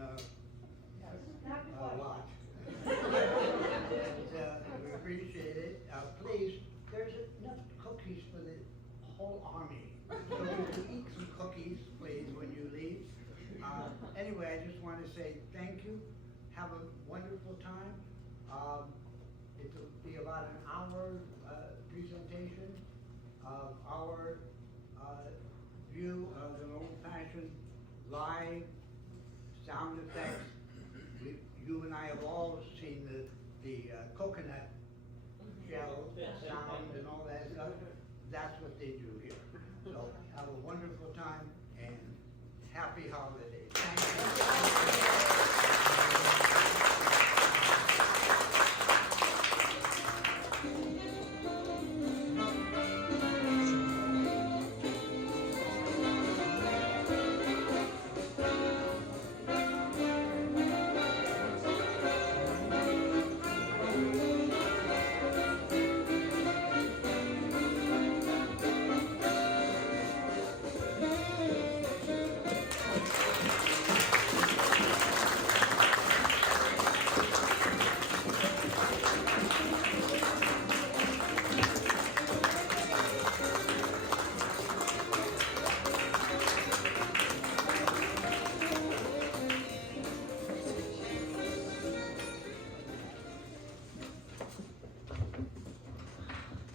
a lot. We appreciate it. Please, there's enough cookies for the whole army. So eat some cookies, please, when you leave. Anyway, I just want to say thank you. Have a wonderful time. It will be about an hour presentation of our view of an old-fashioned live sound effects. You and I have all seen the coconut shell sound and all that stuff. That's what they do here. So have a wonderful time and happy holidays. Thank you.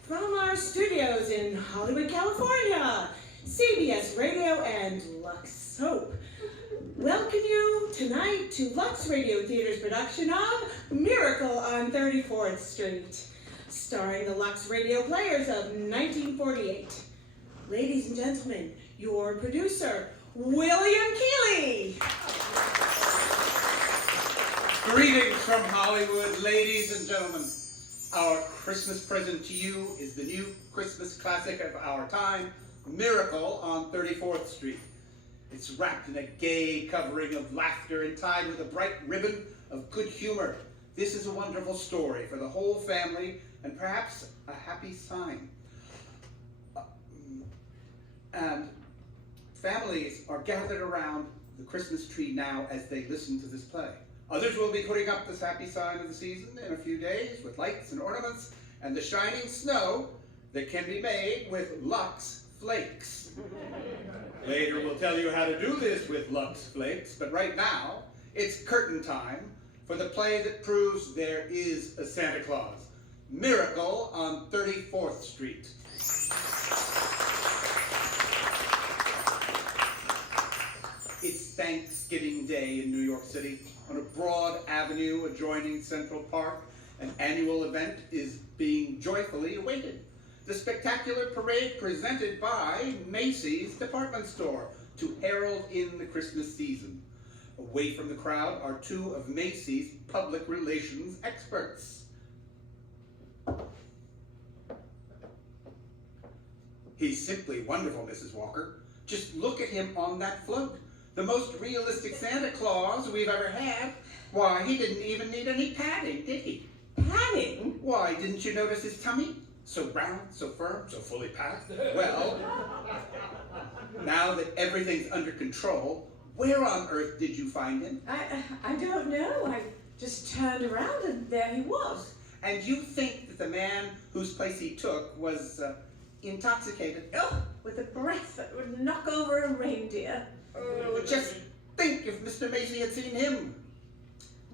From our studios in Hollywood, California, CBS Radio and Lux Soap welcome you tonight to Lux Radio Theater's production of Miracle on 34th Street, starring the Lux Radio Players of 1948. Ladies and gentlemen, your producer, William Keeley. Greetings from Hollywood, ladies and gentlemen. Our Christmas present to you is the new Christmas classic of our time, Miracle on 34th Street. It's wrapped in a gay covering of laughter and tied with a bright ribbon of good humor. This is a wonderful story for the whole family and perhaps a happy sign. And families are gathered around the Christmas tree now as they listen to this play. Others will be putting up this happy sign of the season in a few days with lights and ornaments and the shining snow that can be made with Lux Flakes. Later we'll tell you how to do this with Lux Flakes, but right now it's curtain time for the play that proves there is a Santa Claus, Miracle on 34th Street. It's Thanksgiving Day in New York City. On a broad avenue adjoining Central Park, an annual event is being joyfully awaited. The spectacular parade presented by Macy's department store to herald in the Christmas season. Away from the crowd are two of Macy's public relations experts. He's simply wonderful, Mrs. Walker. Just look at him on that float. The most realistic Santa Claus we've ever had. Why, he didn't even need any padding, did he? Padding? Why, didn't you notice his tummy? So round, so firm, so fully packed. Well, now that everything's under control, where on earth did you find him? I don't know. I just turned around and there he was. And you think that the man whose place he took was intoxicated? Oh, with a breath that would knock over a reindeer. Just think if Mr. Macy had seen him.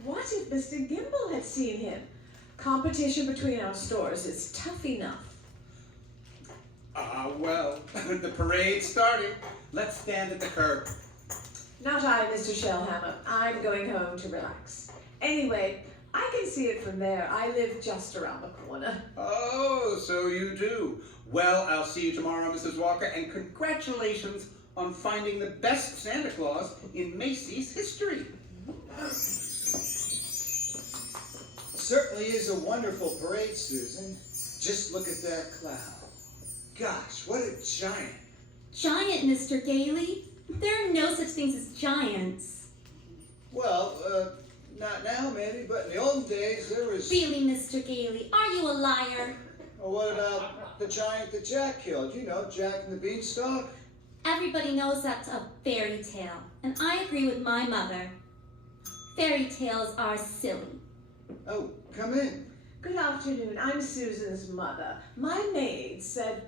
What if Mr. Gimble had seen him? Competition between our stores is tough enough. Well, the parade's starting. Let's stand at the curb. Not I, Mr. Shellhammer. I'm going home to relax. Anyway, I can see it from there. I live just around the corner. Oh, so you do. Well, I'll see you tomorrow, Mrs. Walker, and congratulations on finding the best Santa Claus in Macy's history. Certainly is a wonderful parade, Susan. Just look at that clown. Gosh, what a giant. Giant, Mr. Gailey? There are no such things as giants. Well, not now, maybe, but in the old days there was... Really, Mr. Gailey, are you a liar? Well, what about the giant that Jack killed? You know, Jack and the Beanstalk? Everybody knows that's a fairy tale, and I agree with my mother. Fairy tales are silly. Oh, come in. Good afternoon. I'm Susan's mother. My maid said...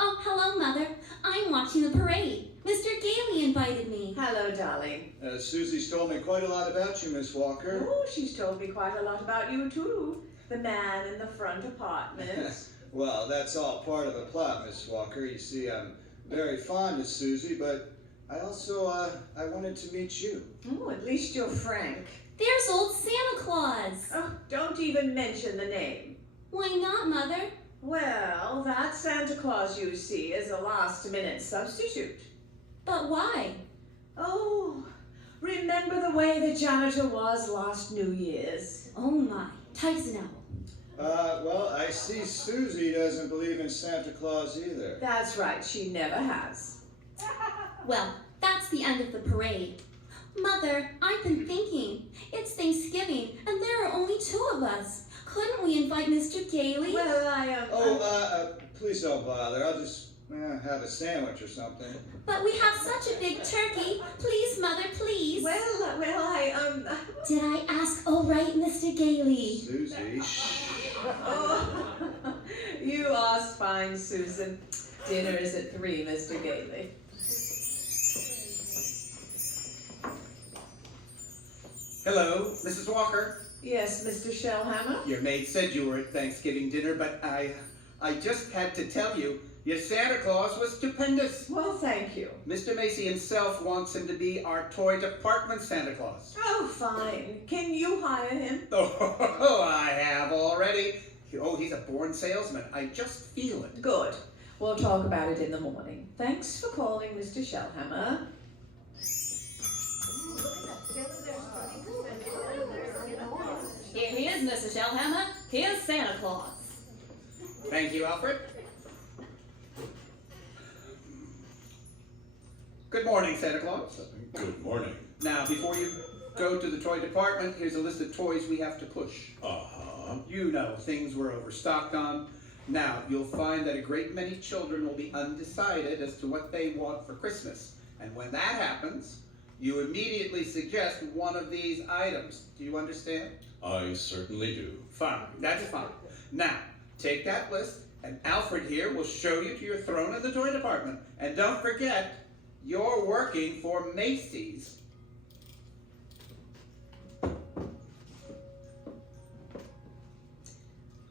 Oh, hello, Mother. I'm watching the parade. Mr. Gailey invited me. Hello, darling. Susie's told me quite a lot about you, Miss Walker. Oh, she's told me quite a lot about you, too. The man in the front apartment. Well, that's all part of the plot, Miss Walker. You see, I'm very fond of Susie, but I also, I wanted to meet you. Oh, at least you're frank. There's old Santa Claus. Oh, don't even mention the name. Why not, Mother? Well, that Santa Claus you see is a last-minute substitute. But why? Oh, remember the way the janitor was last New Year's? Oh my, Tyson Owl. Well, I see Susie doesn't believe in Santa Claus either. That's right, she never has. Well, that's the end of the parade. Mother, I've been thinking. It's Thanksgiving, and there are only 2 of us. Couldn't we invite Mr. Gailey? Well, I Please don't bother. I'll just have a sandwich or something. But we have such a big turkey. Please, Mother, please. Did Did I ask all right, Mr. Gailey? Susie, shh. Oh, you asked fine, Susan. Dinner is at 3, Mr. Gailey. Hello, Mrs. Walker. Yes, Mr. Shellhammer? Your maid said you were at Thanksgiving dinner, but I just had to tell you, your Santa Claus was stupendous. Well, thank you. Mr. Macy himself wants him to be our toy department Santa Claus. Oh, fine. Can you hire him? Oh, I have already. Oh, he's a born salesman. I just feel it. Good. We'll talk about it in the morning. Thanks for calling, Mr. Shellhammer. Here he is, Mr. Shellhammer. Here's Santa Claus. Thank you, Alfred. Good morning, Santa Claus. Good morning. Now, before you go to the toy department, here's a list of toys we have to push. Uh-huh. You know, things we're overstocked on. Now, you'll find that a great many children will be undecided as to what they want for Christmas. And when that happens, you immediately suggest one of these items. Do you understand? I certainly do. Fine, that's fine. Now, take that list, and Alfred here will show you to your throne in the toy department. And don't forget, you're working for Macy's.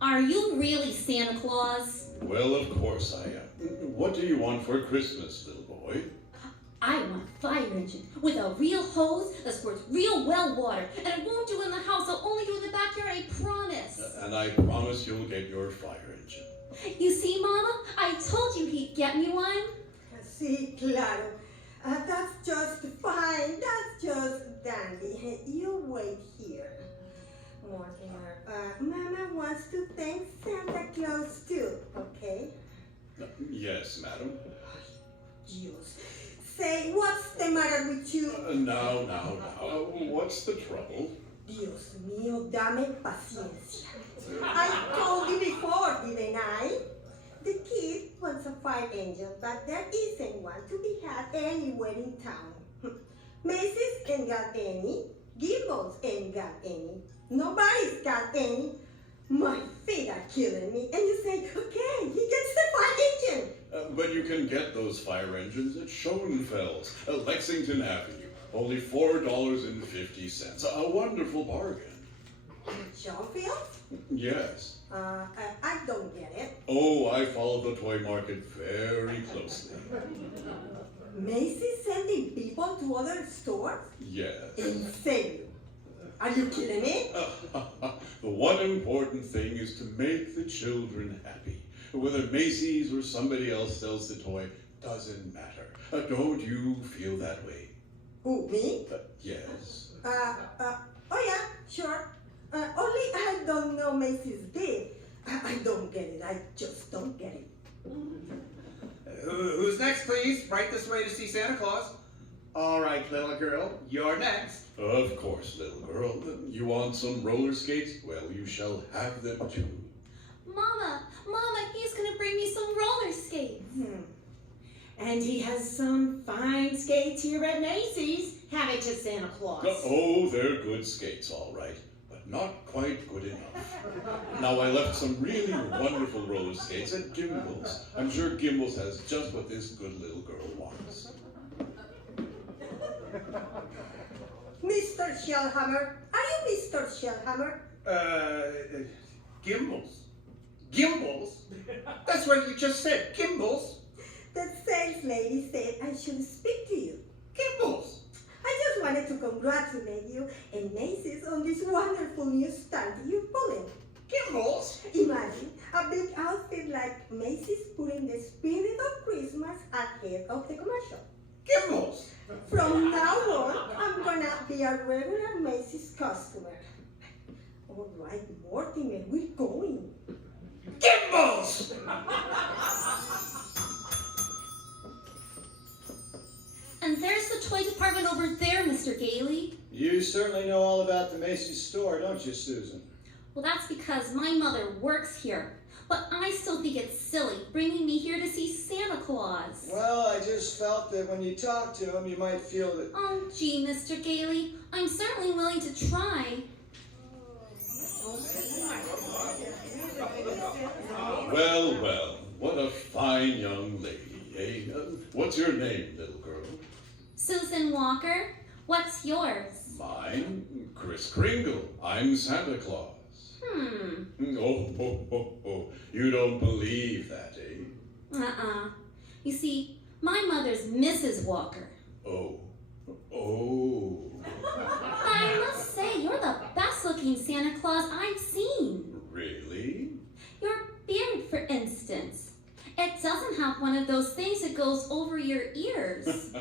Are you really Santa Claus? Well, of course I am. What do you want for Christmas, little boy? I want a fire engine with a real hose that squirts real well water. And it won't do in the house, I'll only do in the backyard, I promise. And I promise you'll get your fire engine. You see, Mama? I told you he'd get me one. Sí, claro. That's just fine. That's just dandy. You wait here. Mortimer, Mama wants to thank Santa Claus too, okay? Yes, madam. Dios. Say, what's the matter with you? Now. What's the trouble? Dios mío, dame paciencia. I told you before, didn't I? The kid wants a fire engine, but there isn't one to be had anywhere in town. Macy's ain't got any. Gibbons ain't got any. Nobody's got any. My feet are killing me. And you say, okay, he gets the fire engine. But you can get those fire engines at Schoenfeld's, Lexington Avenue. Only $4.50. A wonderful bargain. Schoenfield? Yes. I don't get it. Oh, I follow the toy market very closely. Macy's sending people to other stores? Yes. Insane. Are you kidding me? The one important thing is to make the children happy. Whether Macy's or somebody else sells the toy, doesn't matter. Don't you feel that way? Who, me? Yes. Oh yeah, sure. Only I don't know Macy's did. I don't get it. I just don't get it. Who's next, please? Right this way to see Santa Claus. All right, little girl, you're next. Of course, little girl. You want some roller skates? Well, you shall have them too. Mama, he's gonna bring me some roller skates. And he has some fine skates here at Macy's. Have it to Santa Claus. Oh, they're good skates, all right, but not quite good enough. Now, I left some really wonderful roller skates at Gimbel's. I'm sure Gimbel's has just what this good little girl wants. Mr. Shellhammer, are you Mr. Shellhammer? Gimbals. Gimbals? That's what you just said, Gimbals. The sales lady said I should speak to you. Gimbals. I just wanted to congratulate you and Macy's on this wonderful new stunt you're pulling. Gimbals? Imagine a big outfit like Macy's putting the spirit of Christmas ahead of the commercial. Gimbals. From now on, I'm gonna be a regular Macy's customer. All right, Mortimer, we're going. Gimbals! And there's the toy department over there, Mr. Gailey. You certainly know all about the Macy's store, don't you, Susan? Well, that's because my mother works here. But I still think it's silly bringing me here to see Santa Claus. Well, I just felt that when you talk to him, you might feel that... Oh, gee, Mr. Gailey, I'm certainly willing to try. Well, well, what a fine young lady, eh? What's your name, little girl? Susan Walker, what's yours? Mine, Kris Kringle. I'm Santa Claus. Oh, you don't believe that, eh? You see, my mother's Mrs. Walker. Oh. I must say, you're the best-looking Santa Claus I've seen. Really? Your beard, for instance. It doesn't have one of those things that goes over your ears.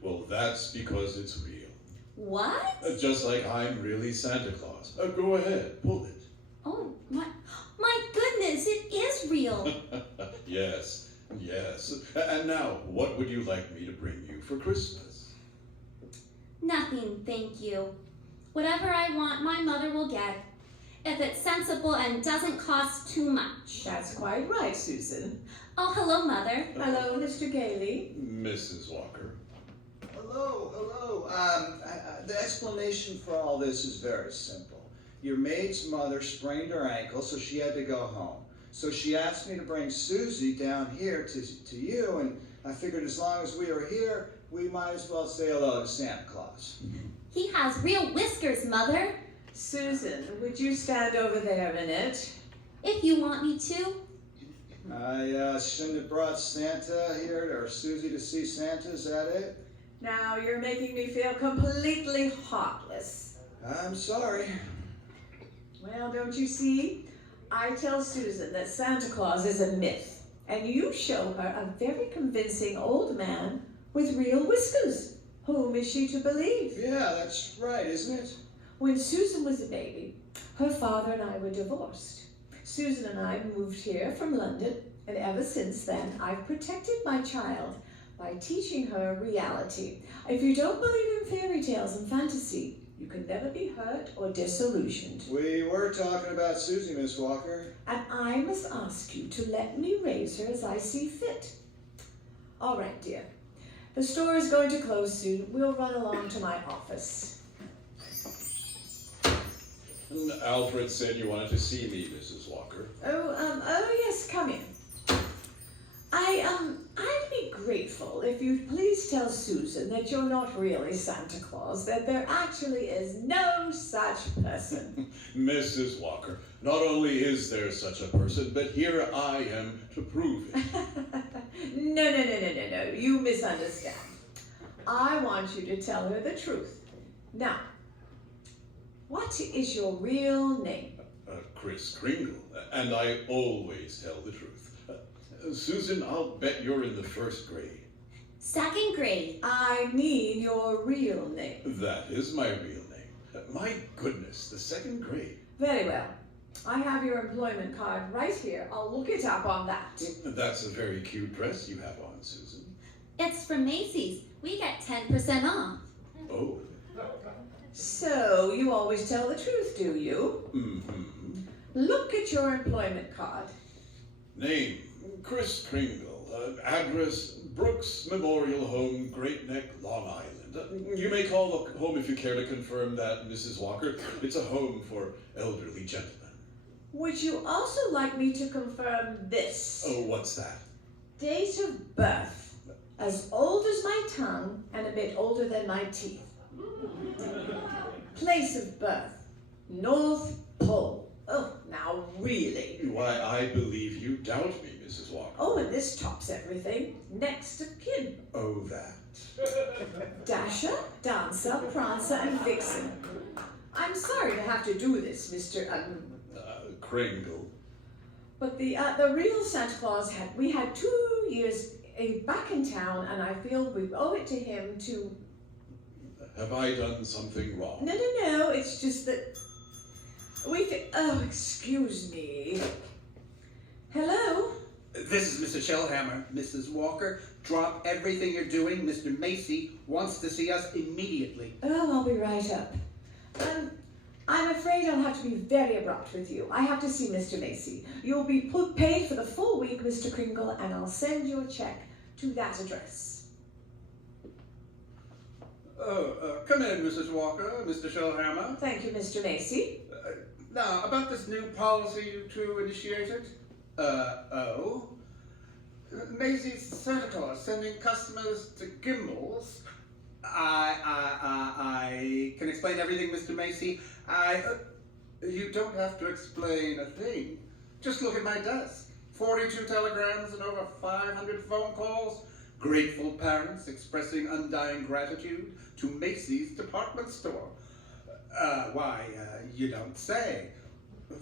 Well, that's because it's real. What? Just like I'm really Santa Claus. Go ahead, pull it. Oh, my goodness, it is real. Yes. And now, what would you like me to bring you for Christmas? Nothing, thank you. Whatever I want, my mother will get. If it's sensible and doesn't cost too much. That's quite right, Susan. Oh, hello, Mother. Hello, Mr. Gailey. Mrs. Walker. Hello. The explanation for all this is very simple. Your maid's mother sprained her ankle, so she had to go home. So she asked me to bring Susie down here to you, and I figured as long as we are here, we might as well say hello to Santa Claus. He has real whiskers, Mother. Susan, would you stand over there a minute? If you want me to. I shouldn't have brought Santa here, or Susie to see Santa, is that it? Now you're making me feel completely heartless. I'm sorry. Well, don't you see? I tell Susan that Santa Claus is a myth, and you show her a very convincing old man with real whiskers. Whom is she to believe? Yeah, that's right, isn't it? When Susan was a baby, her father and I were divorced. Susan and I moved here from London, and ever since then, I've protected my child by teaching her reality. If you don't believe in fairy tales and fantasy, you can never be hurt or disillusioned. We were talking about Susie, Miss Walker. And I must ask you to let me raise her as I see fit. All right, dear. The store is going to close soon. We'll run along to my office. Alfred said you wanted to see me, Mrs. Walker. Oh yes, come in. I'd be grateful if you'd please tell Susan that you're not really Santa Claus, that there actually is no such person. Mrs. Walker, not only is there such a person, but here I am to prove it. No, you misunderstand. I want you to tell her the truth. Now, what is your real name? Kris Kringle, and I always tell the truth. Susan, I'll bet you're in the first grade. Second grade. I mean your real name. That is my real name. My goodness, the second grade. Very well. I have your employment card right here. I'll look it up on that. That's a very cute dress you have on, Susan. It's from Macy's. We get 10% off. Oh. So, you always tell the truth, do you? Mm-hmm. Look at your employment card. Name, Kris Kringle. Address, Brooks Memorial Home, Great Neck, Long Island. You may call the home if you care to confirm that, Mrs. Walker. It's a home for elderly gentlemen. Would you also like me to confirm this? Oh, what's that? Date of birth. As old as my tongue and a bit older than my teeth. Place of birth. North Pole. Oh, now really. Why, I believe you doubt me, Mrs. Walker. Oh, and this tops everything. Next of kin. Oh, that. Dasher, Dancer, Prancer, and Vixen. I'm sorry to have to do this, Mr. Kringle. But the real Santa Claus we had 2 years back in town, and I feel we owe it to him to... Have I done something wrong? No, it's just that oh, excuse me. Hello? This is Mr. Shellhammer, Mrs. Walker. Drop everything you're doing. Mr. Macy wants to see us immediately. Oh, I'll be right up. I'm afraid I'll have to be very abrupt with you. I have to see Mr. Macy. You'll be paid for the full week, Mr. Kringle, and I'll send you a check to that address. Come in, Mrs. Walker, Mr. Shellhammer. Thank you, Mr. Macy. Now, about this new policy you two initiated. Macy's Santa Claus sending customers to Gimbel's. I can explain everything, Mr. Macy. You don't have to explain a thing. Just look at my desk. 42 telegrams and over 500 phone calls. Grateful parents expressing undying gratitude to Macy's department store. You don't say.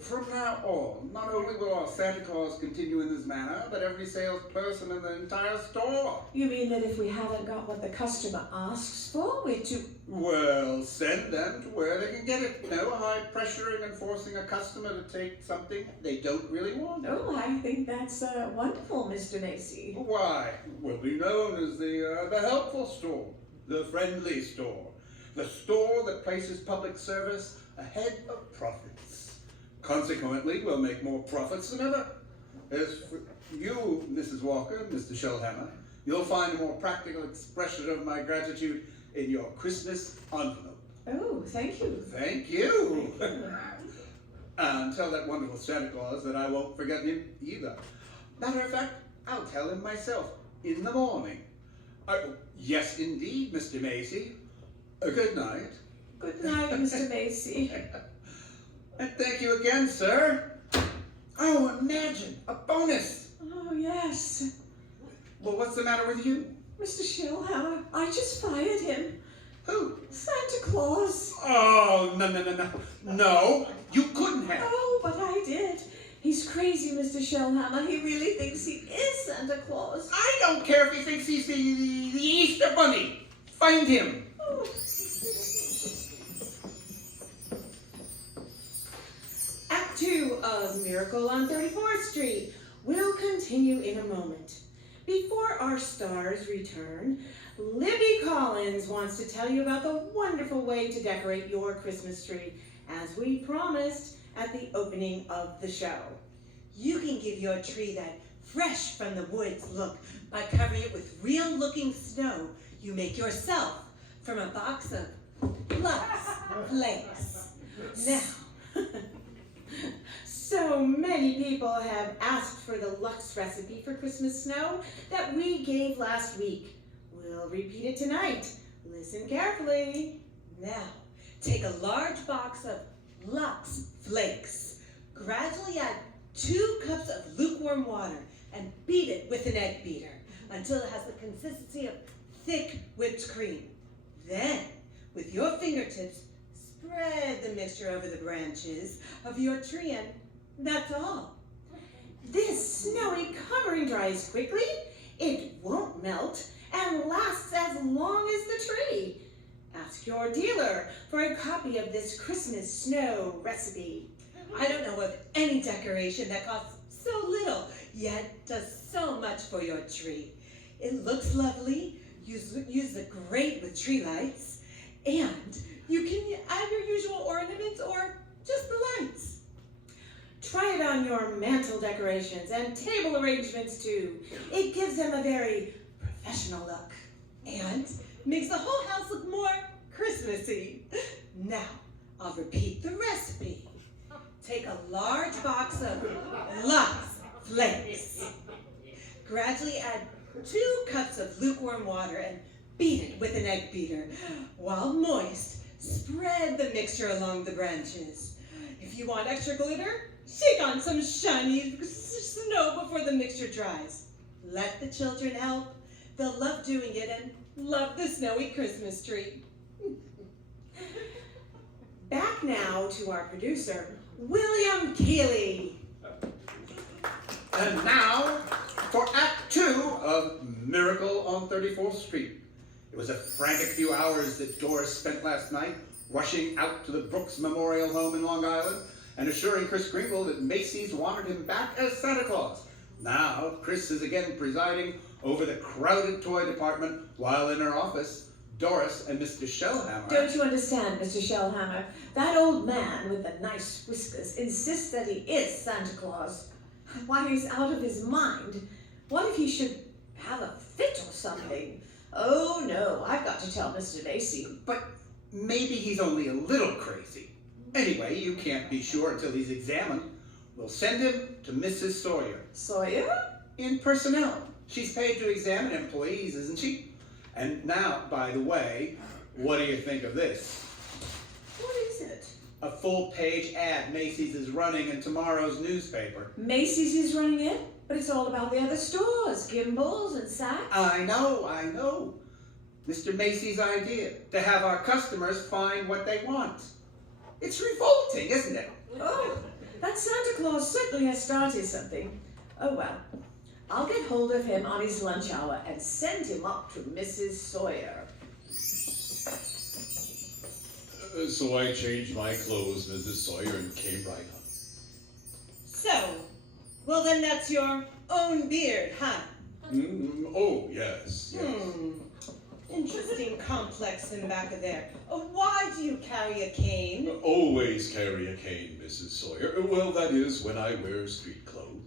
From now on, not only will our Santa Claus continue in this manner, but every salesperson in the entire store. You mean that if we haven't got what the customer asks for, we're to... Well, send them to where they can get it. No high pressuring and forcing a customer to take something they don't really want. Oh, I think that's wonderful, Mr. Macy. Why? We'll be known as the helpful store, the friendly store, the store that places public service ahead of profits. Consequently, we'll make more profits than ever. As for you, Mrs. Walker, Mr. Shellhammer, you'll find a more practical expression of my gratitude in your Christmas envelope. Oh, thank you. Thank you. And tell that wonderful Santa Claus that I won't forget him either. Matter of fact, I'll tell him myself in the morning. Yes, indeed, Mr. Macy. Good night. Good night, Mr. Macy. And thank you again, sir. Oh, imagine, a bonus. Oh, yes. Well, what's the matter with you? Mr. Shellhammer, I just fired him. Who? Santa Claus. Oh, no. No, you couldn't have. Oh, but I did. He's crazy, Mr. Shellhammer. He really thinks he is Santa Claus. I don't care if he thinks he's the Easter Bunny. Find him. Oh. Act 2 of Miracle on 34th Street will continue in a moment. Before our stars return, Libby Collins wants to tell you about the wonderful way to decorate your Christmas tree, as we promised at the opening of the show. You can give your tree that fresh from the woods look by covering it with real-looking snow you make yourself from a box of Lux Flakes. Now, so many people have asked for the Lux recipe for Christmas snow that we gave last week. We'll repeat it tonight. Listen carefully. Now, take a large box of Lux Flakes. Gradually add 2 cups of lukewarm water and beat it with an egg beater until it has the consistency of thick whipped cream. Then, with your fingertips, spread the mixture over the branches of your tree, and that's all. This snowy covering dries quickly, it won't melt, and lasts as long as the tree. Ask your dealer for a copy of this Christmas snow recipe. I don't know of any decoration that costs so little, yet does so much for your tree. It looks lovely, use the grate with tree lights, and you can add your usual ornaments or just the lights. Try it on your mantle decorations and table arrangements too. It gives them a very professional look and makes the whole house look more Christmassy. Now, I'll repeat the recipe. Take a large box of Lux Flakes. Gradually add 2 cups of lukewarm water and beat it with an egg beater. While moist, spread the mixture along the branches. If you want extra glitter, shake on some shiny snow before the mixture dries. Let the children help. They'll love doing it and love the snowy Christmas tree. Back now to our producer, William Keeley. And now for Act 2 of Miracle on 34th Street. It was a frantic few hours that Doris spent last night rushing out to the Brooks Memorial Home in Long Island and assuring Kris Kringle that Macy's wanted him back as Santa Claus. Now, Kris is again presiding over the crowded toy department while in her office, Doris and Mr. Shellhammer. Don't you understand, Mr. Shellhammer? That old man with the nice whiskers insists that he is Santa Claus. Why, he's out of his mind. What if he should have a fit or something? Oh no, I've got to tell Mr. Macy. But maybe he's only a little crazy. Anyway, you can't be sure until he's examined. We'll send him to Mrs. Sawyer. Sawyer? In personnel. She's paid to examine employees, isn't she? And now, by the way, what do you think of this? What is it? A full-page ad Macy's is running in tomorrow's newspaper. Macy's is running it, but it's all about the other stores, Gimbel's and Saks. I know. Mr. Macy's idea, to have our customers find what they want. It's revolting, isn't it? Oh, that Santa Claus certainly has started something. Oh well, I'll get hold of him on his lunch hour and send him up to Mrs. Sawyer. So I changed my clothes, Mrs. Sawyer, and came right up. So, well then that's your own beard, huh? Oh, yes. Interesting complex in back of there. Why do you carry a cane? Always carry a cane, Mrs. Sawyer. Well, that is when I wear street clothes.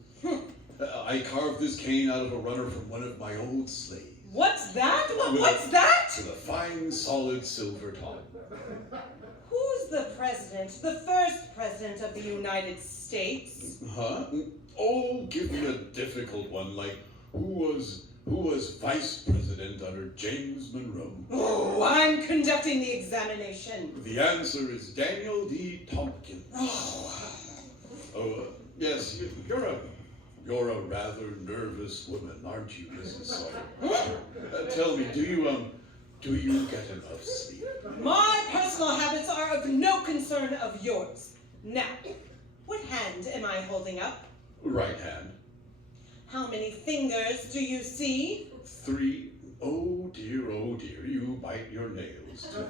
I carved this cane out of a runner from one of my old slaves. What's that? What's that? With a fine, solid silver top. Who's the president? The first president of the United States? Huh? Oh, give me a difficult one, like who was vice president under James Monroe? Oh, I'm conducting the examination. The answer is Daniel D. Tompkins. Yes, you're a rather nervous woman, aren't you, Mrs. Sawyer? Tell me, do you get enough sleep? My personal habits are of no concern of yours. Now, what hand am I holding up? Right hand. How many fingers do you see? 3. Oh dear, you bite your nails too.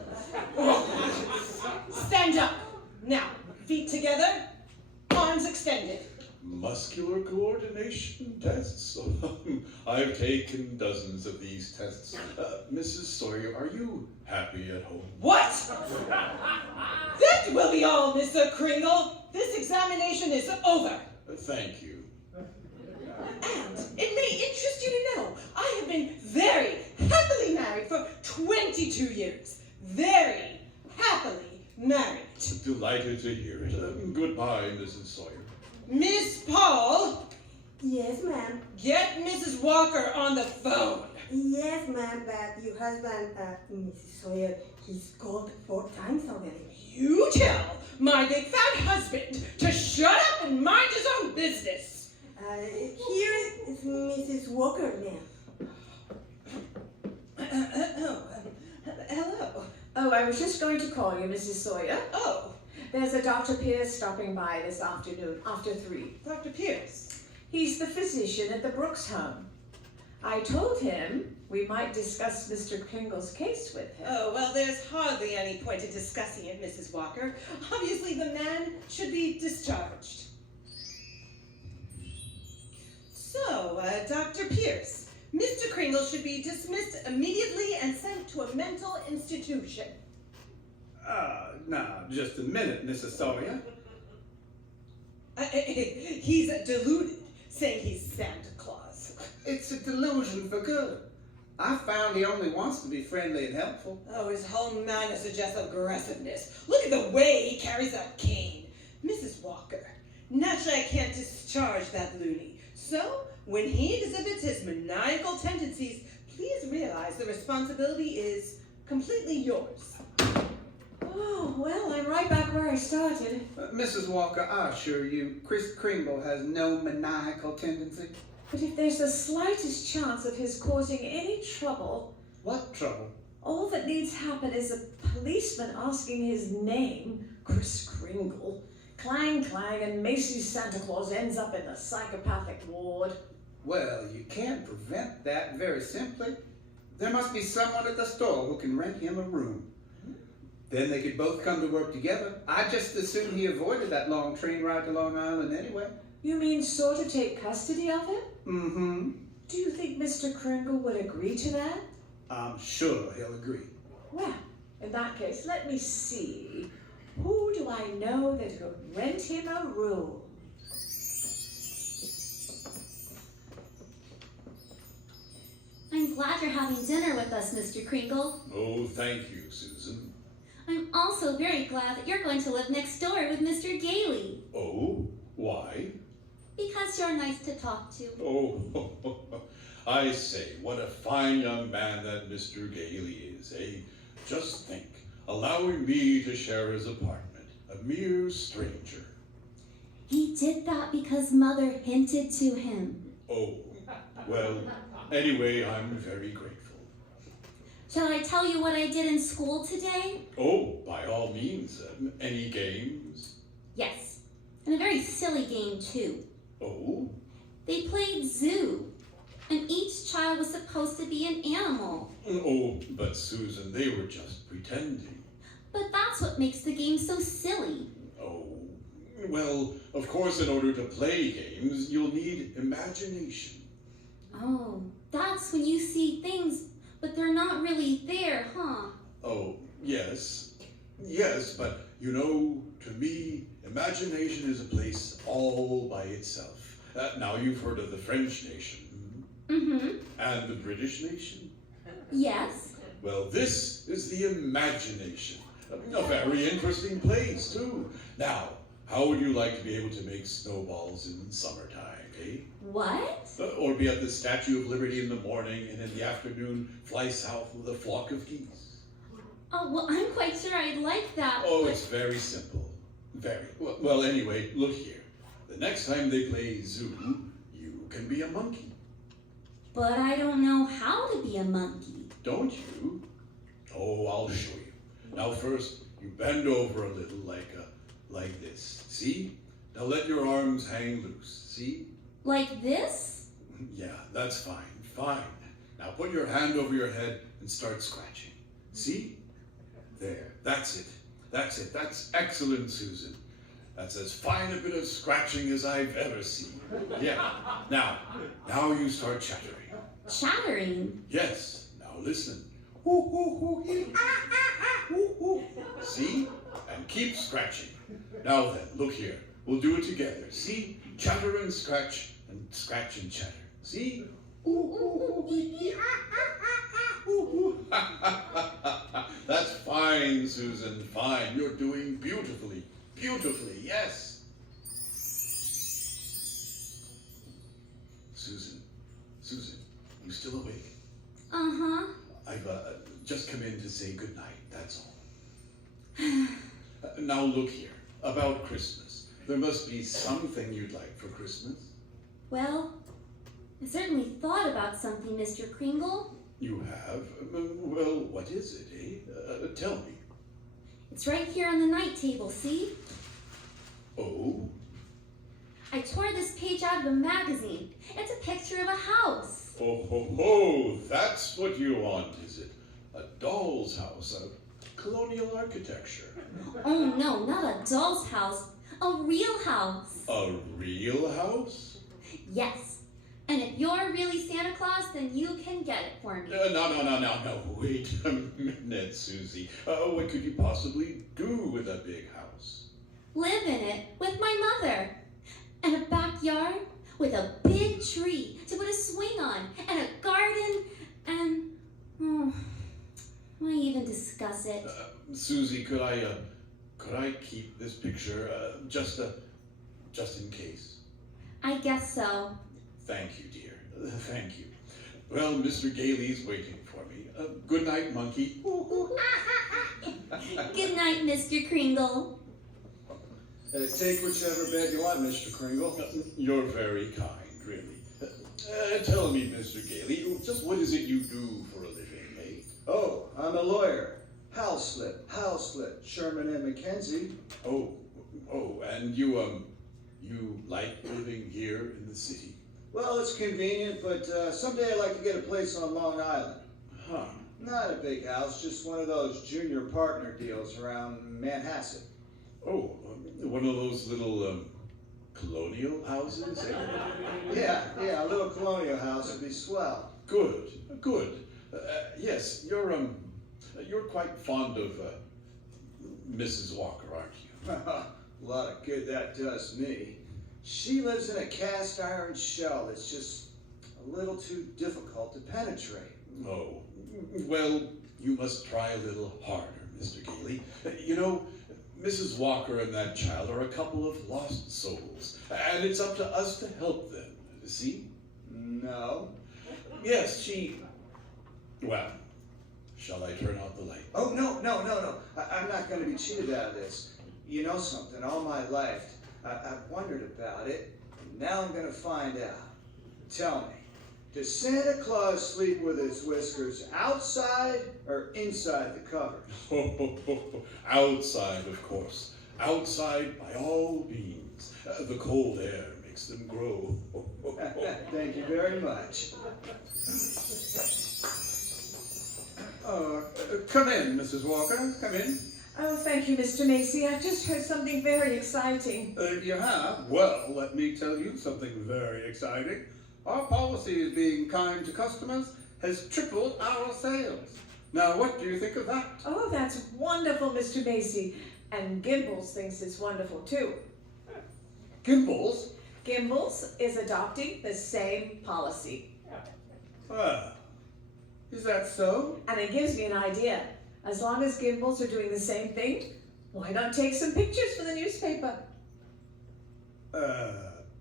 Stand up. Now, feet together, arms extended. Muscular coordination tests? I've taken dozens of these tests. Mrs. Sawyer, are you happy at home? What? That will be all, Mr. Kringle. This examination is over. Thank you. And it may interest you to know, I have been very happily married for 22 years. Very happily married. Delighted to hear it. Goodbye, Mrs. Sawyer. Miss Paul, Yes, ma'am. get Mrs. Walker on the phone. Yes, ma'am, but your husband, Mrs. Sawyer, he's called 4 times already. You tell my big fat husband to shut up and mind his own business. Here is Mrs. Walker, ma'am. Hello. Oh, I was just going to call you, Mrs. Sawyer. Oh, There's a Dr. Pierce stopping by this afternoon after 3. Dr. Pierce. He's the physician at the Brooks home. I told him we might discuss Mr. Kringle's case with him. Oh, well, there's hardly any point in discussing it, Mrs. Walker. Obviously, the man should be discharged. So, Dr. Pierce, Mr. Kringle should be dismissed immediately and sent to a mental institution. Now, just a minute, Mrs. Sawyer. He's deluded, saying he's Santa Claus. It's a delusion for good. I found he only wants to be friendly and helpful. Oh, his whole manner suggests aggressiveness. Look at the way he carries that cane. Mrs. Walker, naturally I can't discharge that loony. So, when he exhibits his maniacal tendencies, please realize the responsibility is completely yours. Oh, well, I'm right back where I started. Mrs. Walker, I assure you, Chris Kringle has no maniacal tendency. But if there's the slightest chance of his causing any trouble, What trouble? all that needs happen is a policeman asking his name, Chris Kringle. Clang, clang, and Macy's Santa Claus ends up in the psychopathic ward. Well, you can prevent that very simply. There must be someone at the store who can rent him a room. Then they could both come to work together. I'd just as soon he avoided that long train ride to Long Island anyway. You mean sort of take custody of him? Mm-hmm. Do you think Mr. Kringle would agree to that? I'm sure he'll agree. Well, in that case, let me see. Who do I know that could rent him a room? I'm glad you're having dinner with us, Mr. Kringle. Oh, thank you, Susan. I'm also very glad that you're going to live next door with Mr. Gailey. Oh, why? Because you're nice to talk to. Oh, I say, what a fine young man that Mr. Gailey is, eh? Just think, allowing me to share his apartment, a mere stranger. He did that because Mother hinted to him. Oh, well, anyway, I'm very grateful. Shall I tell you what I did in school today? Oh, by all means, any games? Yes, and a very silly game too. Oh, They played zoo, and each child was supposed to be an animal. oh, but Susan, they were just pretending. But that's what makes the game so silly. Oh, well, of course, in order to play games, you'll need imagination. Oh, that's when you see things, but they're not really there, huh? Oh, yes. Yes, but you know, to me, imagination is a place all by itself. Now, you've heard of the French nation, Mm-hmm. and the British nation. Yes. Well, this is the imagination. A very interesting place, too. Now, how would you like to be able to make snowballs in summertime, eh? What? Or be at the Statue of Liberty in the morning, and in the afternoon fly south with a flock of geese? Oh, well, I'm quite sure I'd like that. Oh, but... it's very simple. Very. Well, anyway, look here. The next time they play zoo, you can be a monkey. But I don't know how to be a monkey. Don't you? Oh, I'll show you. Now first, you bend over a little like this. See? Now let your arms hang loose. See? Like this? Yeah, that's fine. Fine. Now put your hand over your head and start scratching. See? There. That's it. That's it. That's excellent, Susan. That's as fine a bit of scratching as I've ever seen. Yeah. Now you start chattering. Chattering? Yes. Now listen. Hoo, hoo, hoo, hee. Hoo, hoo. See? And keep scratching. Now then, look here. We'll do it together. See? Chatter and scratch and chatter. See? Ooh, ooh, ooh, hee, hee. Ooh, ooh. That's fine, Susan. Fine. You're doing beautifully. Beautifully, yes. Susan, you still awake? Uh-huh. I've just come in to say goodnight, that's all. Now look here, about Christmas. There must be something you'd like for Christmas. Well, I certainly thought about something, Mr. Kringle. You have? Well, what is it, eh? Tell me. It's right here on the night table, see? Oh? I tore this page out of a magazine. It's a picture of a house. Oh, ho, ho, that's what you want, is it? A doll's house, a colonial architecture. Oh no, not a doll's house. A real house. A real house? Yes. And if you're really Santa Claus, then you can get it for me. No, wait a minute, Susie. What could you possibly do with a big house? Live in it with my mother. And a backyard with a big tree to put a swing on. And a garden And, why even discuss it? Susie, could I keep this picture, just in case? I guess so. Thank you, dear. Thank you. Well, Mr. Gailey's waiting for me. Good night, monkey. Good night, Mr. Kringle. Take whichever bed you want, Mr. Kringle. You're very kind, really. Tell me, Mr. Gailey, just what is it you do for a living, eh? Oh, I'm a lawyer. House split, Sherman and Mackenzie. Oh, and you like living here in the city? Well, it's convenient, but someday I'd like to get a place on Long Island. Huh. Not a big house, just one of those junior partner deals around Manhasset. Oh, one of those little, colonial houses, eh? Yeah, a little colonial house would be swell. Good. Yes, you're quite fond of, Mrs. Walker, aren't you? A lot of good that does me. She lives in a cast iron shell that's just a little too difficult to penetrate. Oh, well, you must try a little harder, Mr. Gailey. You know, Mrs. Walker and that child are a couple of lost souls, and it's up to us to help them, see? No. Yes, well, shall I turn out the light? Oh, no. I'm not going to be cheated out of this. You know something, all my life, I've wondered about it, and now I'm going to find out. Tell me, does Santa Claus sleep with his whiskers outside or inside the covers? Outside, of course. Outside by all means. The cold air makes them grow. Thank you very much. Come in, Mrs. Walker, come in. Oh, thank you, Mr. Macy. I've just heard something very exciting. You have? Well, let me tell you something very exciting. Our policy of being kind to customers has tripled our sales. Now, what do you think of that? Oh, that's wonderful, Mr. Macy. And Gimbals thinks it's wonderful, too. Gimbals? Gimbals is adopting the same policy. Is that so? And it gives me an idea. As long as Gimbals are doing the same thing, why not take some pictures for the newspaper?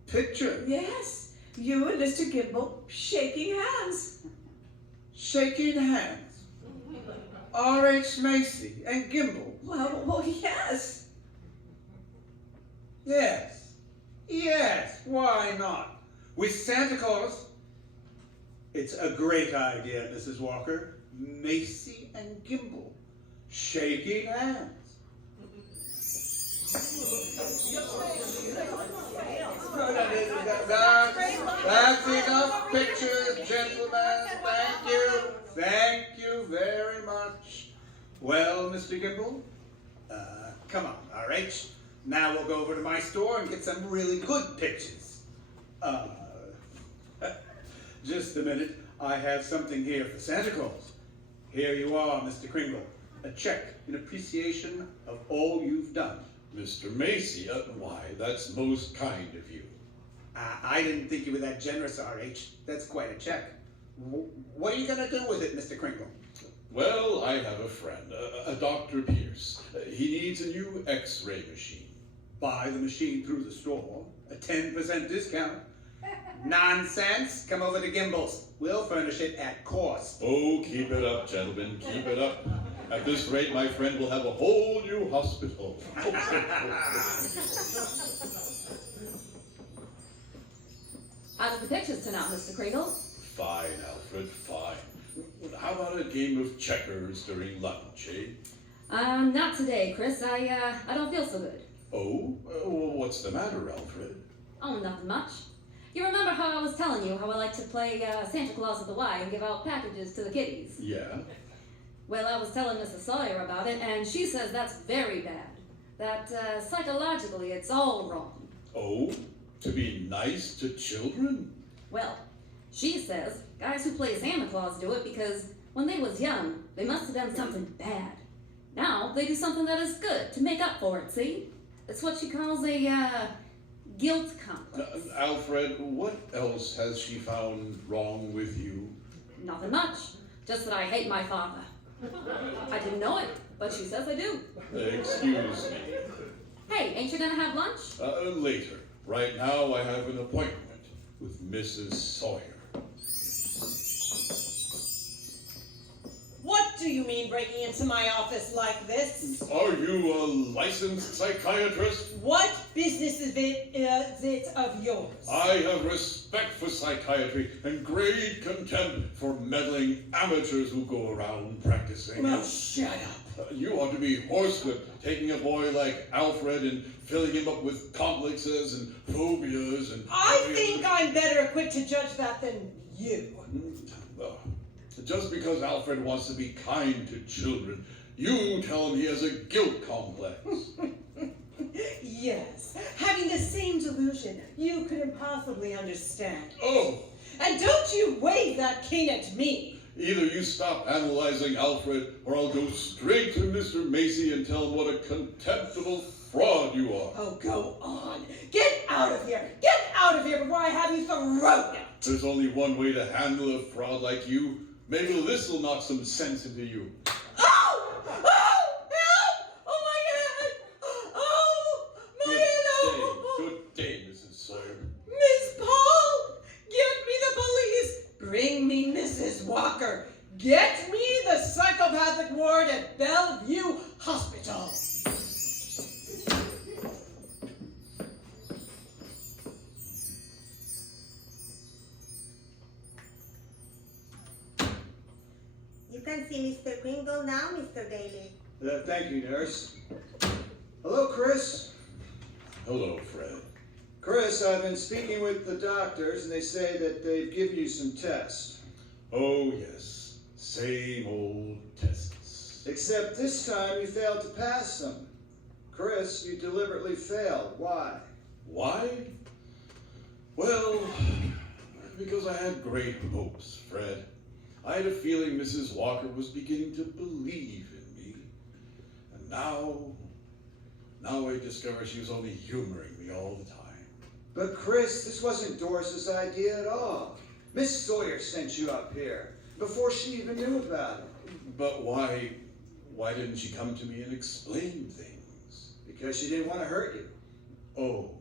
Picture? Yes, you and Mr. Gimbal shaking hands. Shaking hands. R.H. Macy and Gimbal. Well, yes. Yes, why not? With Santa Claus. It's a great idea, Mrs. Walker. Macy and Gimbal shaking hands. That's enough pictures, gentlemen. Thank you very much. Well, Mr. Gimbal, come on, R.H. Now we'll go over to my store and get some really good pictures. Just a minute. I have something here for Santa Claus. Here you are, Mr. Kringle. A check in appreciation of all you've done. Mr. Macy, why, that's most kind of you. I didn't think you were that generous, R.H. That's quite a check. What are you going to do with it, Mr. Kringle? Well, I have a friend, a Dr. Pierce. He needs a new X-ray machine. Buy the machine through the store. A 10% discount. Nonsense. Come over to Gimbals. We'll furnish it at cost. Oh, keep it up, gentlemen, keep it up. At this rate, my friend will have a whole new hospital. How did the pictures turn out, Mr. Kringle? Fine, Alfred, fine. How about a game of checkers during lunch, eh? Not today, Chris. I don't feel so good. Oh? Well, what's the matter, Alfred? Oh, nothing much. You remember how I was telling you how I like to play Santa Claus at the Y and give out packages to the kiddies? Yeah? Well, I was telling Mrs. Sawyer about it, and she says that's very bad. That psychologically it's all wrong. Oh? To be nice to children? Well, she says guys who play Santa Claus do it because when they was young, they must have done something bad. Now they do something that is good to make up for it, see? It's what she calls a guilt complex. Alfred, what else has she found wrong with you? Nothing much. just that I hate my father. I didn't know it, but she says I do. Excuse me. Hey, ain't you gonna have lunch? Later. Right now I have an appointment with Mrs. Sawyer. What do you mean breaking into my office like this? Are you a licensed psychiatrist? What business is it of yours? I have respect for psychiatry and great contempt for meddling amateurs who go around practicing. Oh, shut up. You ought to be horsewhipped, taking a boy like Alfred and filling him up with complexes and phobias and... I think I'm better equipped to judge that than you. Just because Alfred wants to be kind to children, you tell him he has a guilt complex. Yes, having the same delusion you couldn't possibly understand. Oh! And don't you wave that cane at me! Either you stop analyzing Alfred, or I'll go straight to Mr. Macy and tell him what a contemptible fraud you are. Oh, go on. Get out of here! Get out of here before I have you thrown out! There's only one way to handle a fraud like you. Maybe this will knock some sense into you. Oh! Oh! Help! Oh, my head! Oh! My head! Good day, Mrs. Sawyer. Miss Paul! Get me the police! Bring me Mrs. Walker! Get me the psychopathic ward at Bellevue Hospital! You can see Mr. Kringle now, Mr. Daly. Thank you, nurse. Hello, Chris. Hello, Fred. Chris, I've been speaking with the doctors, and they say that they've given you some tests. Oh, yes. Same old tests. Except this time you failed to pass them. Chris, you deliberately failed. Why? Why? Well, because I had great hopes, Fred. I had a feeling Mrs. Walker was beginning to believe in me. And now I discover she was only humoring me all the time. But Chris, this wasn't Doris's idea at all. Miss Sawyer sent you up here before she even knew about it. But why didn't she come to me and explain things? Because she didn't want to hurt you. Oh,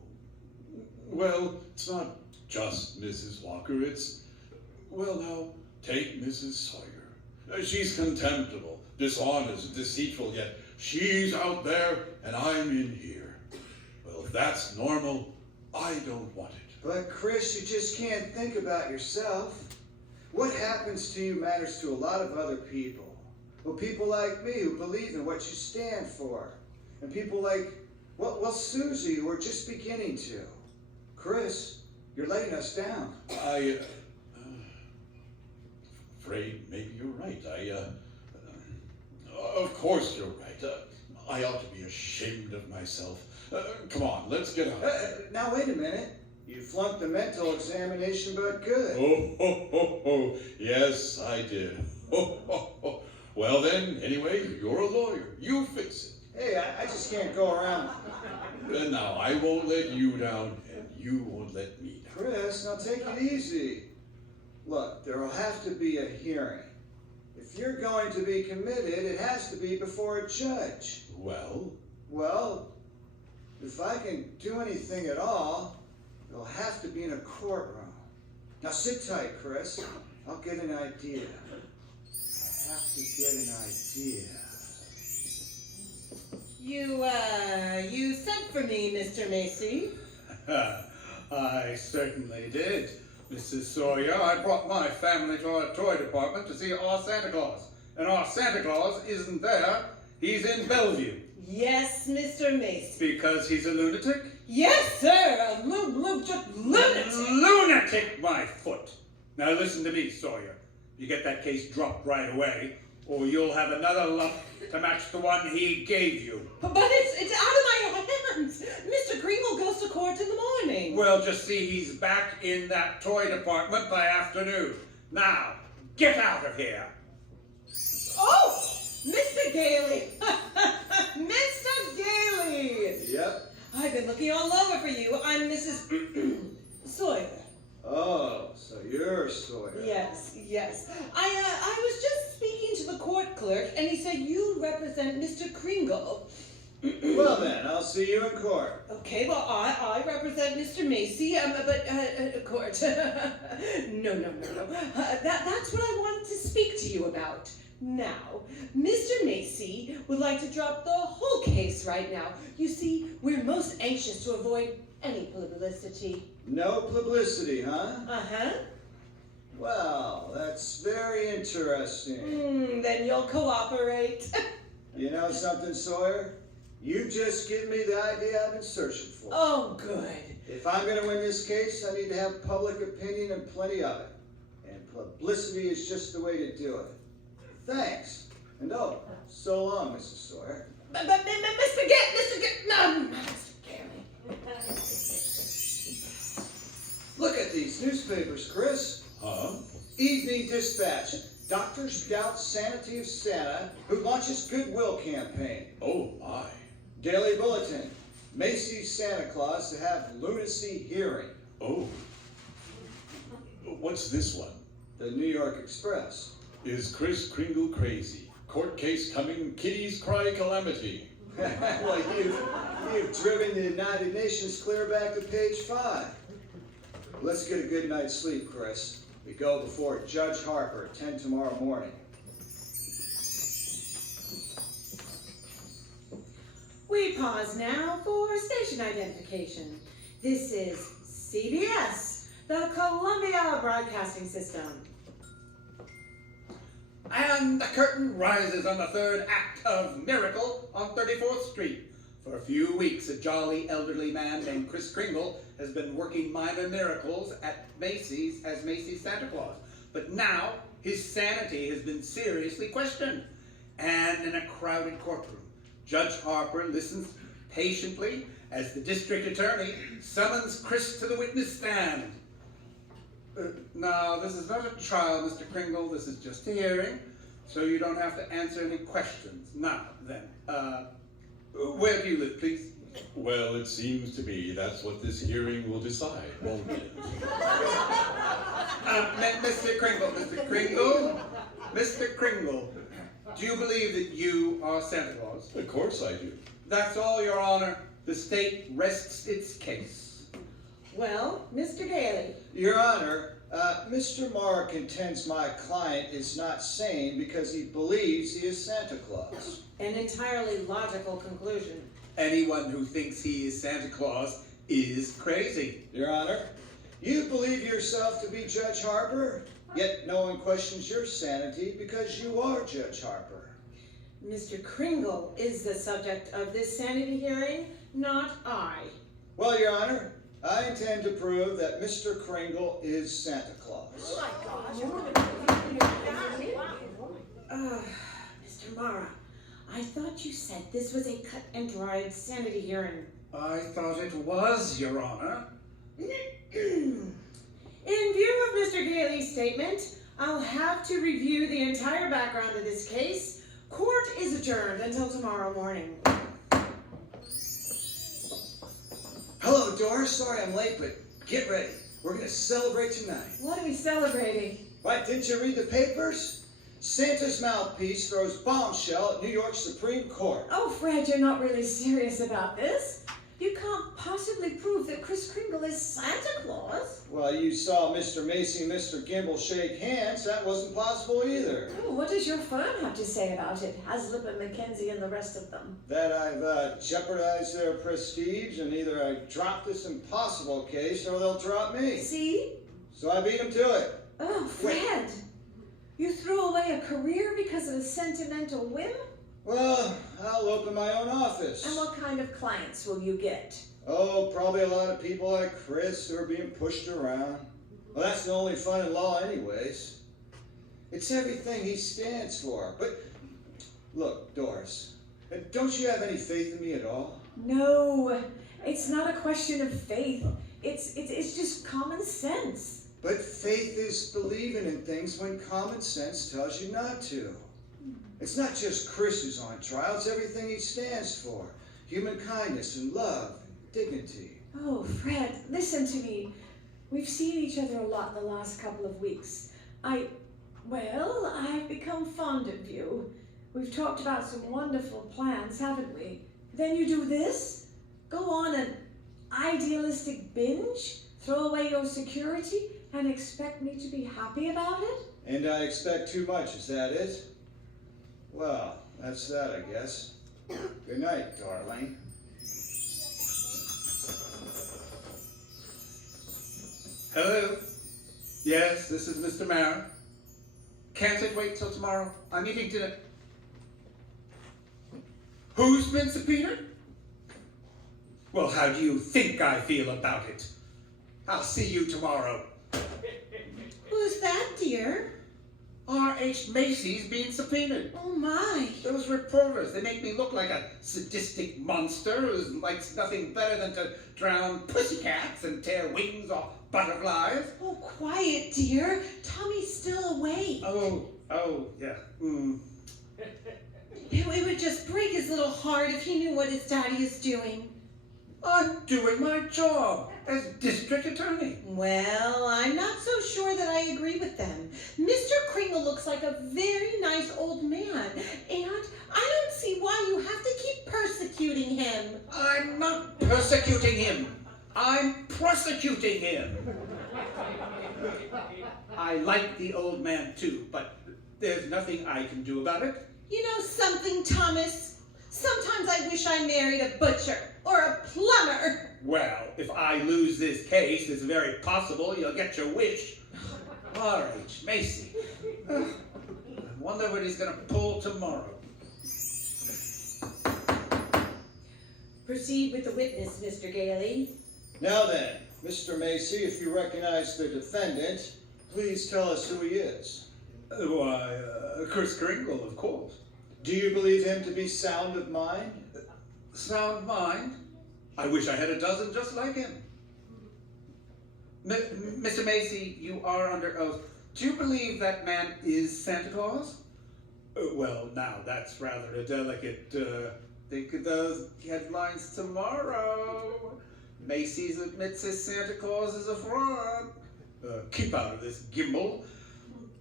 well, it's not just Mrs. Walker, it's, well now, take Mrs. Sawyer. She's contemptible, dishonest, deceitful, yet she's out there and I'm in here. Well, if that's normal, I don't want it. But Chris, you just can't think about yourself. What happens to you matters to a lot of other people. Well, people like me who believe in what you stand for. And people like, well, Susie, who are just beginning to. Chris, you're letting us down. Afraid maybe you're right. Of course you're right. I ought to be ashamed of myself. Come on, let's get out. Now, wait a minute. You flunked the mental examination, but good. Oh, yes, I did. Well then, anyway, you're a lawyer. You fix it. Hey, I just can't go around. And now, I won't let you down, and you won't let me down. Chris, now take it easy. Look, there will have to be a hearing. If you're going to be committed, it has to be before a judge. Well? Well, if I can do anything at all, it'll have to be in a courtroom. Now sit tight, Chris. I'll get an idea. I have to get an idea. You sent for me, Mr. Macy. I certainly did, Mrs. Sawyer. I brought my family to our toy department to see our Santa Claus. And our Santa Claus isn't there. He's in Bellevue. Yes, Mr. Macy. Because he's a lunatic? Yes, sir, a lunatic. Lunatic, my foot. Now listen to me, Sawyer. You get that case dropped right away, or you'll have another lump to match the one he gave you. But it's out of my hands. Mr. Kringle goes to court in the morning. Well, just see he's back in that toy department by afternoon. Now, get out of here. Oh, Mr. Gailey. Mr. Gailey. Yep. I've been looking all over for you. I'm Mrs. Sawyer. Oh, so you're Sawyer. Yes. I was just Kringle. Well then, I'll see you in court. Okay, well, I represent Mr. Macy, court. No. That's what I wanted to speak to you about. Now, Mr. Macy would like to drop the whole case right now. You see, we're most anxious to avoid any publicity. No publicity, huh? Uh-huh. Well, that's very interesting. Then you'll cooperate. You know something, Sawyer? You just give me the idea I've been searching for. Oh, good. If I'm going to win this case, I need to have public opinion and plenty of it. And publicity is just the way to do it. Thanks. And oh, so long, Mrs. Sawyer. But Mr. Gary. Look at these newspapers, Chris. Huh? Evening Dispatch. Doctors doubt sanity of Santa who launches goodwill campaign. Oh, my. Daily Bulletin. Macy's Santa Claus to have lunacy hearing. Oh. What's this one? The New York Express. Is Kris Kringle crazy? Court case coming, kitties cry calamity. Well, you've driven the United Nations clear back to page 5. Let's get a good night's sleep, Chris. We go before Judge Harper at 10 tomorrow morning. We pause now for station identification. This is CBS, the Columbia Broadcasting System. And the curtain rises on the third act of Miracle on 34th Street. For a few weeks, a jolly elderly man named Kris Kringle has been working minor miracles at Macy's as Macy's Santa Claus. But now, his sanity has been seriously questioned. And in a crowded courtroom, Judge Harper listens patiently as the district attorney summons Kris to the witness stand. No, this is not a trial, Mr. Kringle. This is just a hearing, so you don't have to answer any questions. Now, then, where do you live, please? Well, it seems to me that's what this hearing will decide, won't it? Mr. Kringle, do you believe that you are Santa Claus? Of course I do. That's all, Your Honor. The state rests its case. Well, Mr. Daly. Your Honor, Mr. Marr contends my client is not sane because he believes he is Santa Claus. An entirely logical conclusion. Anyone who thinks he is Santa Claus is crazy. Your Honor, you believe yourself to be Judge Harper, yet no one questions your sanity because you are Judge Harper. Mr. Kringle is the subject of this sanity hearing, not I. Well, Your Honor, I intend to prove that Mr. Kringle is Santa Claus. Mr. Mara, I thought you said this was a cut and dried sanity hearing. I thought it was, Your Honor. In view of Mr. Daly's statement, I'll have to review the entire background of this case. Court is adjourned until tomorrow morning. Hello, Doris. Sorry I'm late, but get ready. We're going to celebrate tonight. What are we celebrating? What, didn't you read the papers? Santa's mouthpiece throws bombshell at New York Supreme Court. Oh, Fred, you're not really serious about this. You can't possibly prove that Kris Kringle is Santa Claus. Well, you saw Mr. Macy and Mr. Gimble shake hands. That wasn't possible either. Oh, what does your firm have to say about it, Haslip and Mackenzie and the rest of them? That I've jeopardized their prestige, and either I drop this impossible case or they'll drop me. See? So I beat them to it. Oh, Fred. You threw away a career because of a sentimental whim? Well, I'll open my own office. And what kind of clients will you get? Oh, probably a lot of people like Chris who are being pushed around. Well, that's the only fun in law anyways. It's everything he stands for. But, look, Doris, don't you have any faith in me at all? No, it's not a question of faith. It's just common sense. But faith is believing in things when common sense tells you not to. It's not just Chris who's on trial, it's everything he stands for. Human kindness and love and dignity. Oh, Fred, listen to me. We've seen each other a lot in the last couple of weeks. I've become fond of you. We've talked about some wonderful plans, haven't we? Then you do this? Go on an idealistic binge? Throw away your security and expect me to be happy about it? And I expect too much, is that it? Well, that's that, I guess. Good night, darling. Hello? Yes, this is Mr. Mayor. Can't it wait till tomorrow? I'm eating dinner. Who's been subpoenaed? Well, how do you think I feel about it? I'll see you tomorrow. Who's that, dear? R.H. Macy's being subpoenaed. Oh, my. Those reporters, they make me look like a sadistic monster who likes nothing better than to drown pussycats and tear wings off butterflies. Oh, quiet, dear. Tommy's still awake. Oh, yeah. It would just break his little heart if he knew what his daddy is doing. I'm doing my job as district attorney. Well, I'm not so sure that I agree with them. Mr. Kringle looks like a very nice old man, and I don't see why you have to keep persecuting him. I'm not persecuting him. I'm prosecuting him. I like the old man too, but there's nothing I can do about it. You know something, Thomas? Sometimes I wish I married a butcher or a plumber. Well, if I lose this case, it's very possible you'll get your wish. R.H. Macy. I wonder what he's going to pull tomorrow. Proceed with the witness, Mr. Gailey. Now then, Mr. Macy, if you recognize the defendant, please tell us who he is. Why, Chris Kringle, of course. Do you believe him to be sound of mind? Sound mind? I wish I had a dozen just like him. Mr. Macy, you are under oath. Do you believe that man is Santa Claus? Well, now that's rather a delicate, think of those headlines tomorrow. Macy's admits his Santa Claus is a fraud. Keep out of this, Gimbal.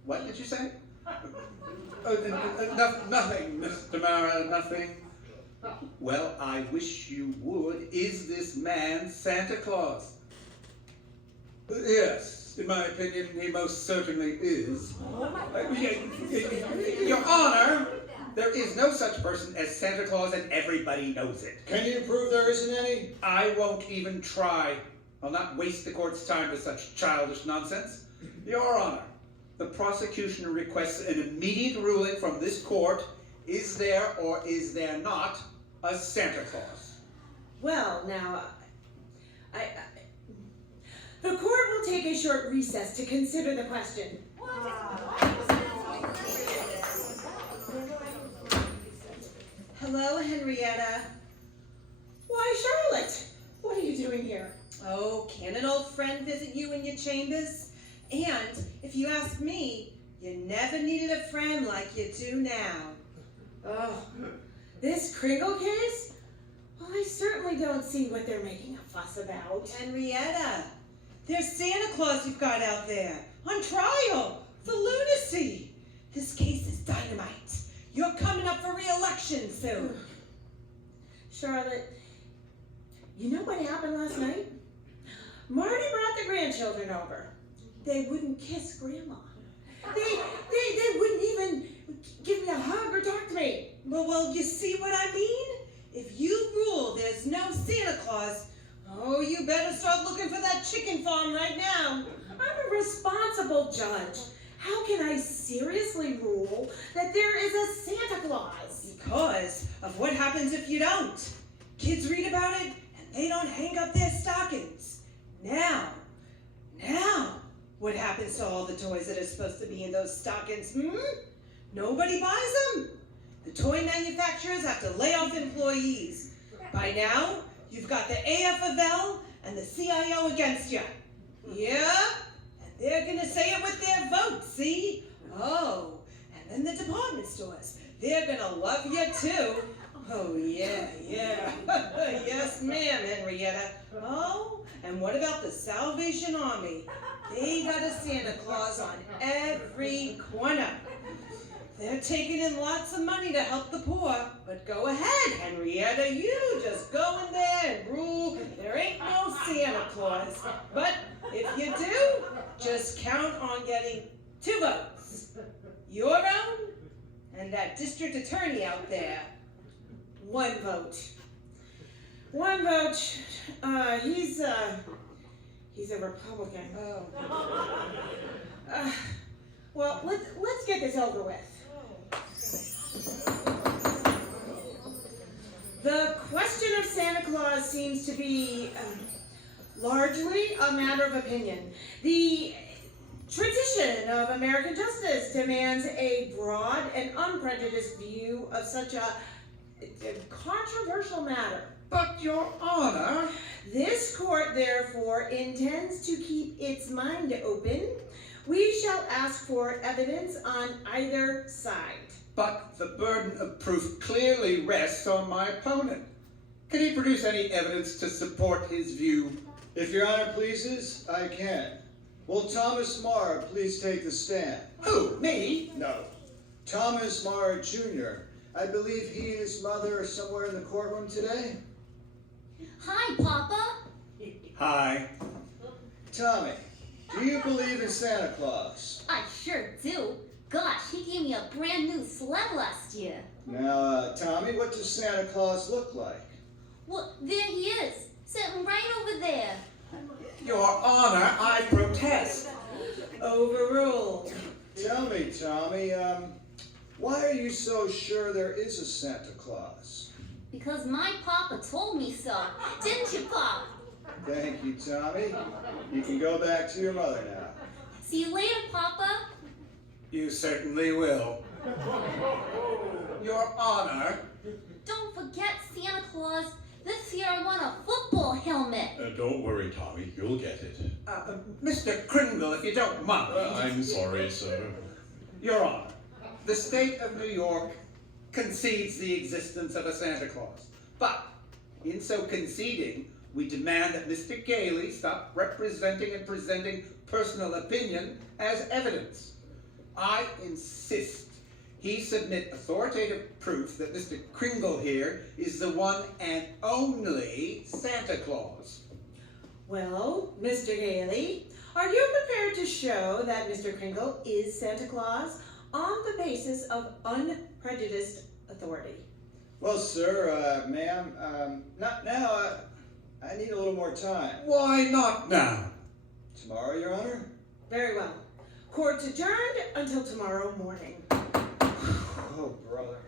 What did you say? Nothing, Mr. Mara, nothing. Well, I wish you would. Is this man Santa Claus? Yes, in my opinion, he most certainly is. Your Honor, there is no such person as Santa Claus and everybody knows it. Can you prove there isn't any? I won't even try. I'll not waste the court's time with such childish nonsense. Your Honor, the prosecution requests an immediate ruling from this court. Is there or is there not a Santa Claus? Well, now, the court will take a short recess to consider the question. Hello, Henrietta. Why, Charlotte, what are you doing here? Oh, can an old friend visit you in your chambers? And if you ask me, you never needed a friend like you do now. Oh, this Kringle case? Well, I certainly don't see what they're making a fuss about. Henrietta, there's Santa Claus you've got out there, on trial for lunacy. This case is dynamite. You're coming up for re-election soon. Charlotte, you know what happened last night? Marty brought the grandchildren over. They wouldn't kiss Grandma. They wouldn't even give me a hug or talk to me. Well, you see what I mean? If you rule there's no Santa Claus, oh, you better start looking for that chicken farm right now. I'm a responsible judge. How can I seriously rule that there is a Santa Claus? Because of what happens if you don't. Kids read about it and they don't hang up their stockings. Now, what happens to all the toys that are supposed to be in those stockings? Nobody buys them. The toy manufacturers have to lay off employees. By now, you've got the AFL and the CIO against you. Yeah, and they're gonna say it with their vote, see? Oh, and then the department stores, they're gonna love you too. Oh, yeah. Yes, ma'am, Henrietta. Oh, and what about the Salvation Army? They got a Santa Claus on every corner. They're taking in lots of money to help the poor. But go ahead, Henrietta, you just go in there and rule. There ain't no Santa Claus. But if you do, just count on getting 2 votes. Your own and that district attorney out there. 1 vote. 1 vote. He's a Republican. Well, let's get this over with. The question of Santa Claus seems to be largely a matter of opinion. The tradition of American justice demands a broad and unprejudiced view of such a controversial matter. But, Your Honor, This court, therefore, intends to keep its mind open. We shall ask for evidence on either side. but the burden of proof clearly rests on my opponent. Can he produce any evidence to support his view? If Your Honor pleases, I can. Will Thomas Marr please take the stand? Who, me? No. Thomas Marr Jr. I believe he and his mother are somewhere in the courtroom today. Hi, Papa. Hi. Tommy, do you believe in Santa Claus? I sure do. Gosh, he gave me a brand new sled last year. Now, Tommy, what does Santa Claus look like? Well, there he is, sitting right over there. Your Honor, I protest. Overruled. Tell me, Tommy, why are you so sure there is a Santa Claus? Because my papa told me so. Didn't you, Pop? Thank you, Tommy. You can go back to your mother now. See you later, Papa. You certainly will. Your Honor. Don't forget Santa Claus. This year I won a football helmet. Don't worry, Tommy. You'll get it. Mr. Kringle, if you don't mind. I'm sorry, sir. Your Honor, the state of New York concedes the existence of a Santa Claus. But, in so conceding, we demand that Mr. Gailey stop representing and presenting personal opinion as evidence. I insist he submit authoritative proof that Mr. Kringle here is the one and only Santa Claus. Well, Mr. Gailey, are you prepared to show that Mr. Kringle is Santa Claus on the basis of unprejudiced authority? Well, sir, ma'am, not now. I need a little more time. Why not now? Tomorrow, Your Honor? Very well. Court's adjourned until tomorrow morning. Oh, brother.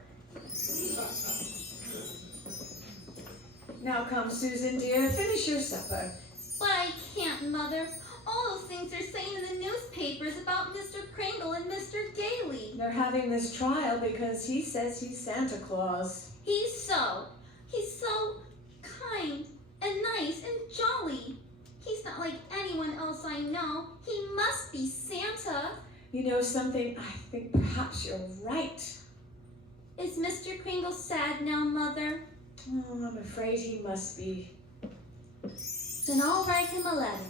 Now come, Susan, dear, finish your supper. But I can't, Mother. All those things they're saying in the newspapers about Mr. Kringle and Mr. Gailey. They're having this trial because he says he's Santa Claus. He's so kind and nice and jolly. He's not like anyone else I know. He must be Santa. You know something? I think perhaps you're right. Is Mr. Kringle sad now, Mother? Oh, I'm afraid he must be. Then I'll write him a letter.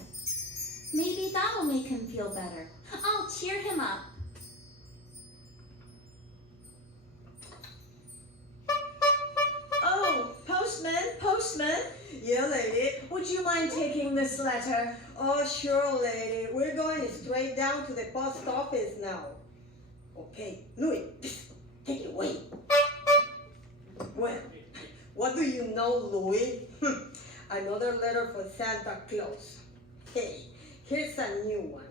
Maybe that'll make him feel better. I'll cheer him up. Oh, postman. Yeah, lady. Would you mind taking this letter? Oh, sure, lady. We're going straight down to the post office now. Okay, Louis, take it away. Well, what do you know, Louis? Another letter for Santa Claus. Hey, here's a new one.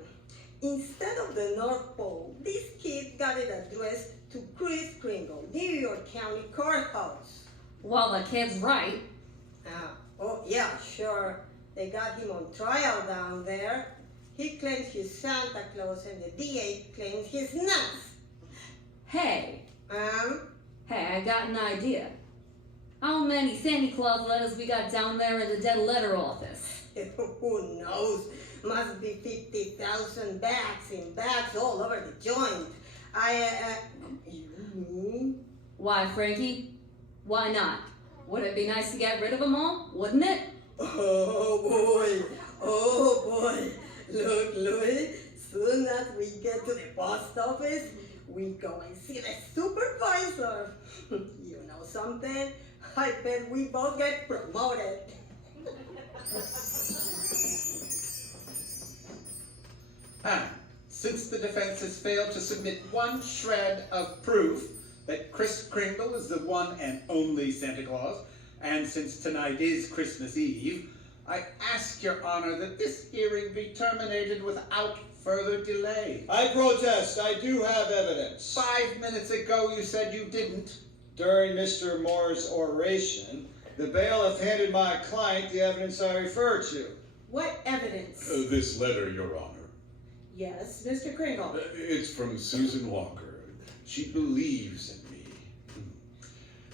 Instead of the North Pole, this kid got it addressed to Chris Kringle, New York County Courthouse. Well, the kid's right. Oh, yeah, sure. They got him on trial down there. He claims he's Santa Claus and the DA claims he's not. Hey, I got an idea. How many Santa Claus letters we got down there in the dead letter office? Who knows? Must be 50,000 bags all over the joint. Why, Frankie? Why not? Would it be nice to get rid of them all? Wouldn't it? Oh boy. Look, Louis, soon as we get to the post office, we go and see the supervisor. You know something? I bet we both get promoted. Since the defense has failed to submit one shred of proof that Kris Kringle is the one and only Santa Claus, and since tonight is Christmas Eve, I ask your honor that this hearing be terminated without further delay. I protest. I do have evidence. 5 minutes ago you said you didn't. During Mr. Moore's oration, the bailiff handed my client the evidence I refer to. What evidence? This letter, Your Honor. Yes, Mr. Kringle. It's from Susan Walker. She believes in me.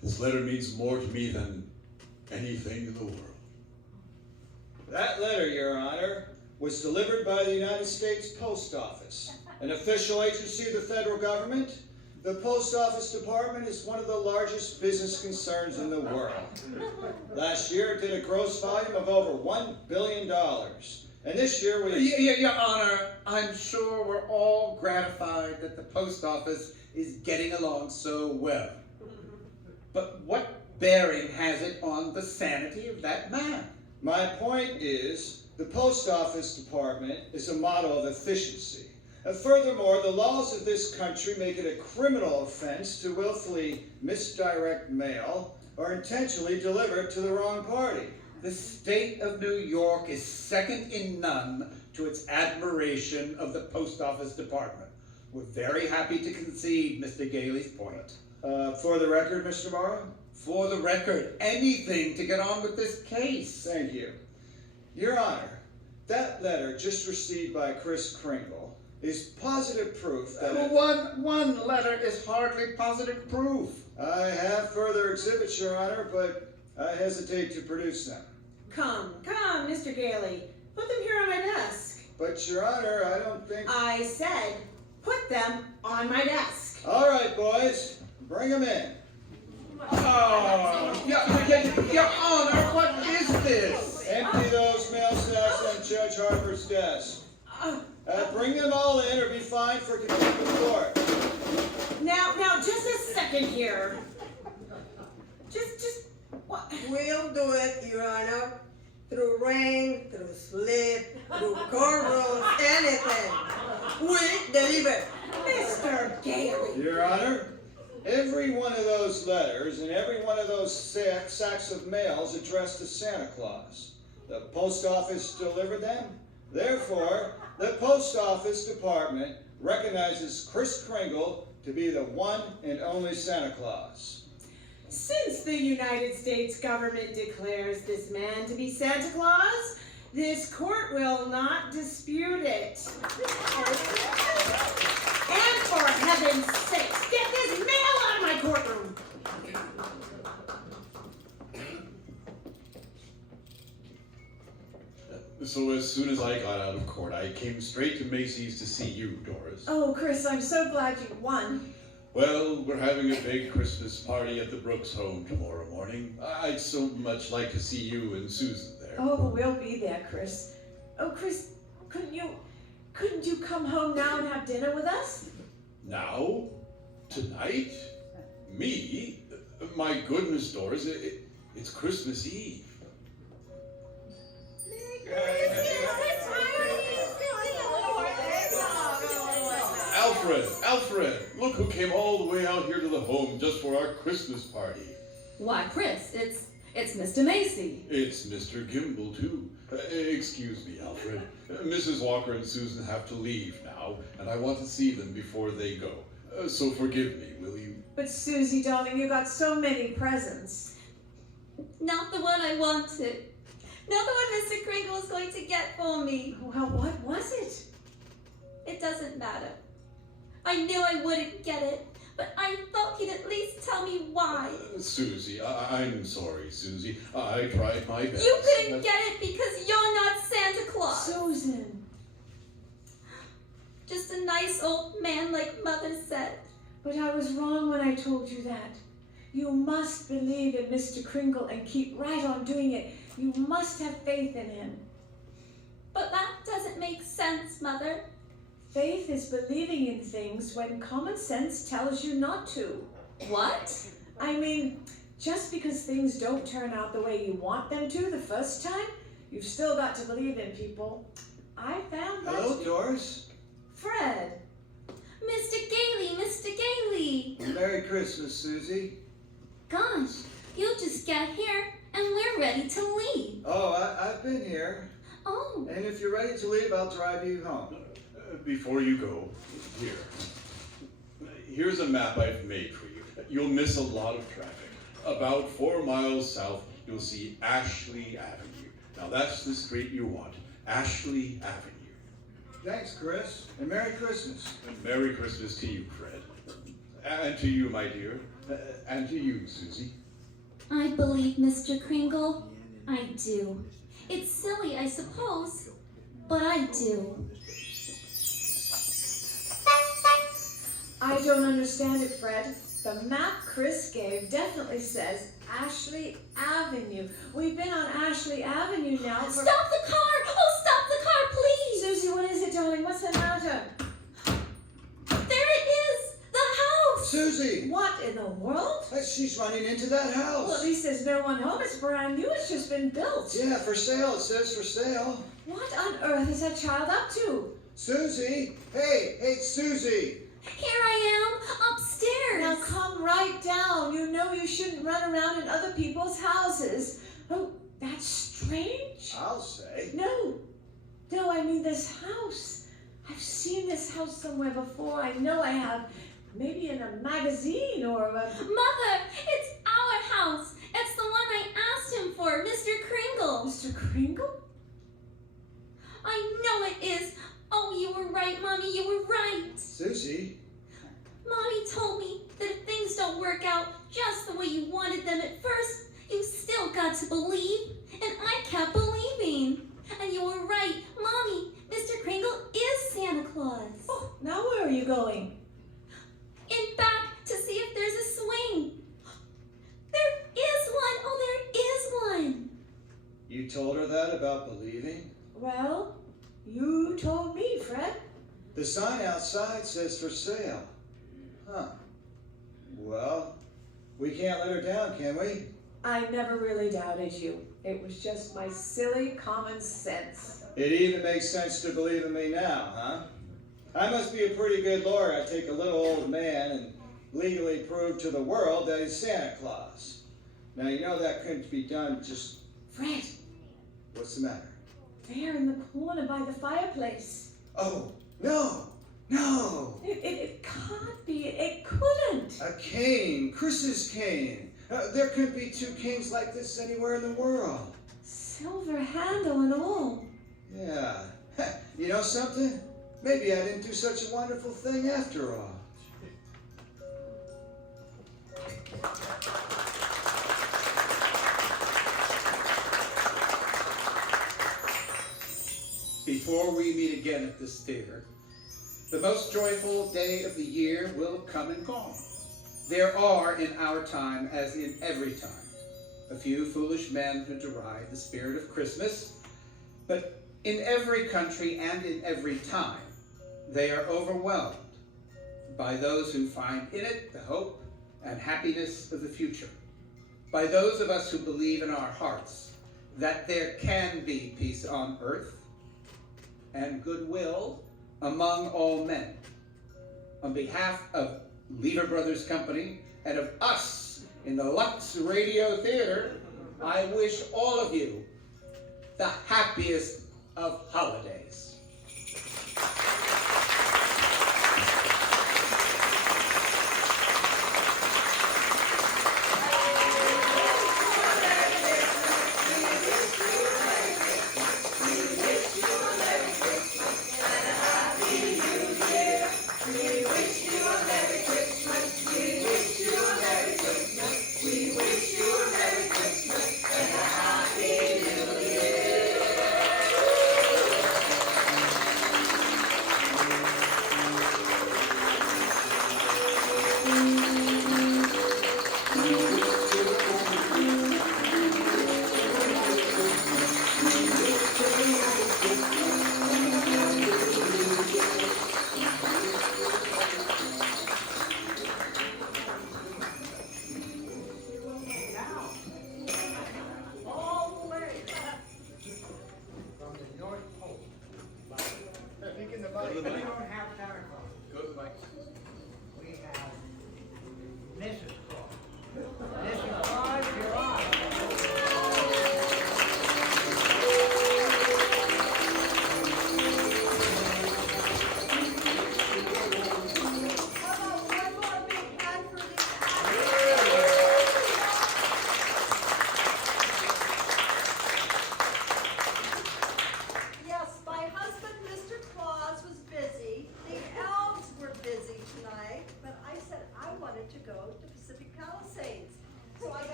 This letter means more to me than anything in the world. That letter, Your Honor, was delivered by the United States Post Office, an official agency of the federal government. The Post Office Department is one of the largest business concerns in the world. Last year it did a gross volume of over $1 billion. And this year we... Your honor, I'm sure we're all gratified that the post office is getting along so well. But what bearing has it on the sanity of that man? My point is, the Post Office Department is a model of efficiency. Furthermore, the laws of this country make it a criminal offense to willfully misdirect mail or intentionally deliver it to the wrong party. The state of New York is second in none to its admiration of the Post Office Department. We're very happy to concede Mr. Gailey's point. For the record, Mr. Morrow? For the record, anything to get on with this case. Thank you. Your Honor, that letter just received by Kris Kringle is positive proof that... One letter is hardly positive proof. I have further exhibits, Your Honor, but I hesitate to produce them. Come, Mr. Gailey. Put them here on my desk. But, Your Honor, I don't think... I said, put them on my desk. All right, boys. Bring them in. Oh, Your Honor, what is this? Empty those mail sacks on Judge Harper's desk. Bring them all in or be fined for contempt of court. Now, just a second here. Just, what? We'll do it, Your Honor. Through rain, through sleet, through courtrooms, anything. We deliver. Mr. Gailey. Your Honor, every one of those letters and every one of those sacks of mail is addressed to Santa Claus. The post office delivered them. Therefore, the Post Office Department recognizes Kris Kringle to be the one and only Santa Claus. Since the United States government declares this man to be Santa Claus, this court will not dispute it. And for heaven's sake, get this mail out of my courtroom! So as soon as I got out of court, I came straight to Macy's to see you, Doris. Oh, Kris, I'm so glad you won. Well, we're having a big Christmas party at the Brooks home tomorrow morning. I'd so much like to see you and Susan there. Oh, we'll be there, Kris. Oh, Kris, couldn't you come home now and have dinner with us? Now? Tonight? Me? My goodness, Doris, it's Christmas Eve. Alfred, look who came all the way out here to the home just for our Christmas party. Why, Kris, it's Mr. Macy. It's Mr. Gimble, too. Excuse me, Alfred. Mrs. Walker and Susan have to leave now, and I want to see them before they go. So forgive me, will you? But Susie, darling, you got so many presents. Not the one I wanted. Not the one Mr. Kringle was going to get for me. Well, what was it? It doesn't matter. I knew I wouldn't get it, but I thought he'd at least tell me why. Susie, I'm sorry, Susie. I tried my best. You couldn't get it because you're not Santa Claus. Susan. Just a nice old man like Mother said. But I was wrong when I told you that. You must believe in Mr. Kringle and keep right on doing it. You must have faith in him. But that doesn't make sense, Mother. Faith is believing in things when common sense tells you not to. What? I mean, just because things don't turn out the way you want them to the first time, you've still got to believe in people. I found that. Hello, Doris. Fred. Mr. Gailey, Mr. Gailey. Merry Christmas, Susie. Gosh, you just got here and we're ready to leave. Oh, I've been here. Oh, And if you're ready to leave, I'll drive you home. Before you go, here's a map I've made for you. You'll miss a lot of traffic. About 4 miles south, you'll see Ashley Avenue. Now that's the street you want, Ashley Avenue. Thanks, Chris, and Merry Christmas. And Merry Christmas to you, Fred. And to you, my dear. And to you, Susie. I believe, Mr. Kringle. I do. It's silly, I suppose, but I do. I don't understand it, Fred. The map Chris gave definitely says Ashley Avenue. We've been on Ashley Avenue now for... Stop the car! Oh, stop the car, please! Susie, what is it, darling? What's the matter? There it is! The house! Susie! What in the world? She's running into that house. Well, at least there's no one home. It's brand new. It's just been built. Yeah, for sale. It says for sale. What on earth is that child up to? Susie! Hey, Susie! Here I am, upstairs. Now come right down. You know you shouldn't run around in other people's houses. Oh, that's strange. I'll say. No, I mean this house. I've seen this house somewhere before. I know I have. Maybe in a magazine or a... Mother, it's our house. It's the one I asked him for, Mr. Kringle. Mr. Kringle? I know it is. Oh, you were right, Mommy, you were right. Susie? Mommy told me that if things don't work out just the way you wanted them at first, you still got to believe. And I kept believing. And you were right, Mommy. Mr. Kringle is Santa Claus. Oh, now where are you going? In back to see if there's a swing. There is one. Oh, there is one. You told her that about believing? Well, you told me, Fred. The sign outside says for sale. Huh. Well, we can't let her down, can we? I never really doubted you. It was just my silly common sense. It even makes sense to believe in me now, huh? I must be a pretty good lawyer. I take a little old man and legally prove to the world that he's Santa Claus. Now, you know that couldn't be done just... Fred, What's the matter? there in the corner by the fireplace. Oh, no! It can't be. It couldn't. A cane, Chris's cane. There couldn't be two canes like this anywhere in the world. Silver handle and all. Yeah. You know something? Maybe I didn't do such a wonderful thing after all. Before we meet again at this theater, the most joyful day of the year will come and gone. There are in our time, as in every time, a few foolish men who deride the spirit of Christmas, but in every country and in every time, they are overwhelmed by those who find in it the hope and happiness of the future, by those of us who believe in our hearts that there can be peace on earth and goodwill among all men. On behalf of Lever Brothers Company and of us in the Lux Radio Theater, I wish all of you the happiest of holidays.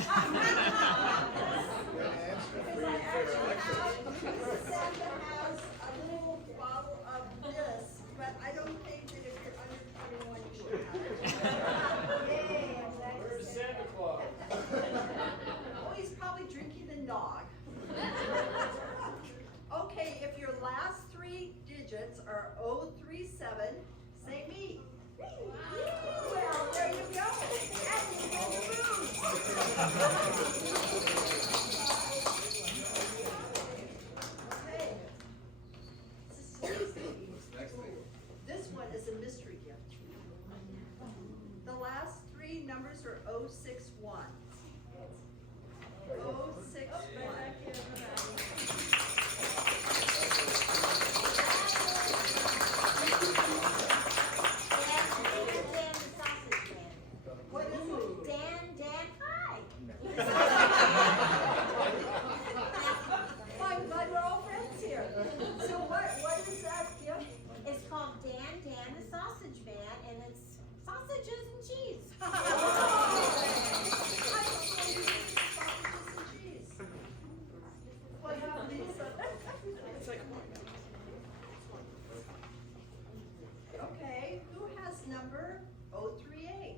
Because I actually Santa has a little bottle of this, but I don't think that if you're under 21, you should have it. Yay, I'm glad you Where's said Santa that. Claus? Oh, he's probably drinking the nog. Okay, if your last 3 digits are 037, say me. Well, there you go. And you win the booze. Okay. This one is a mystery gift. The last 3 numbers are 061. 061. What is it? Dan, hi. Fine, glad we're all friends here. So what is that gift? It's called Dan the Sausage Man, and it's sausages and cheese. I don't know you did sausages and cheese. What happened, Lisa? Okay, who has number 038?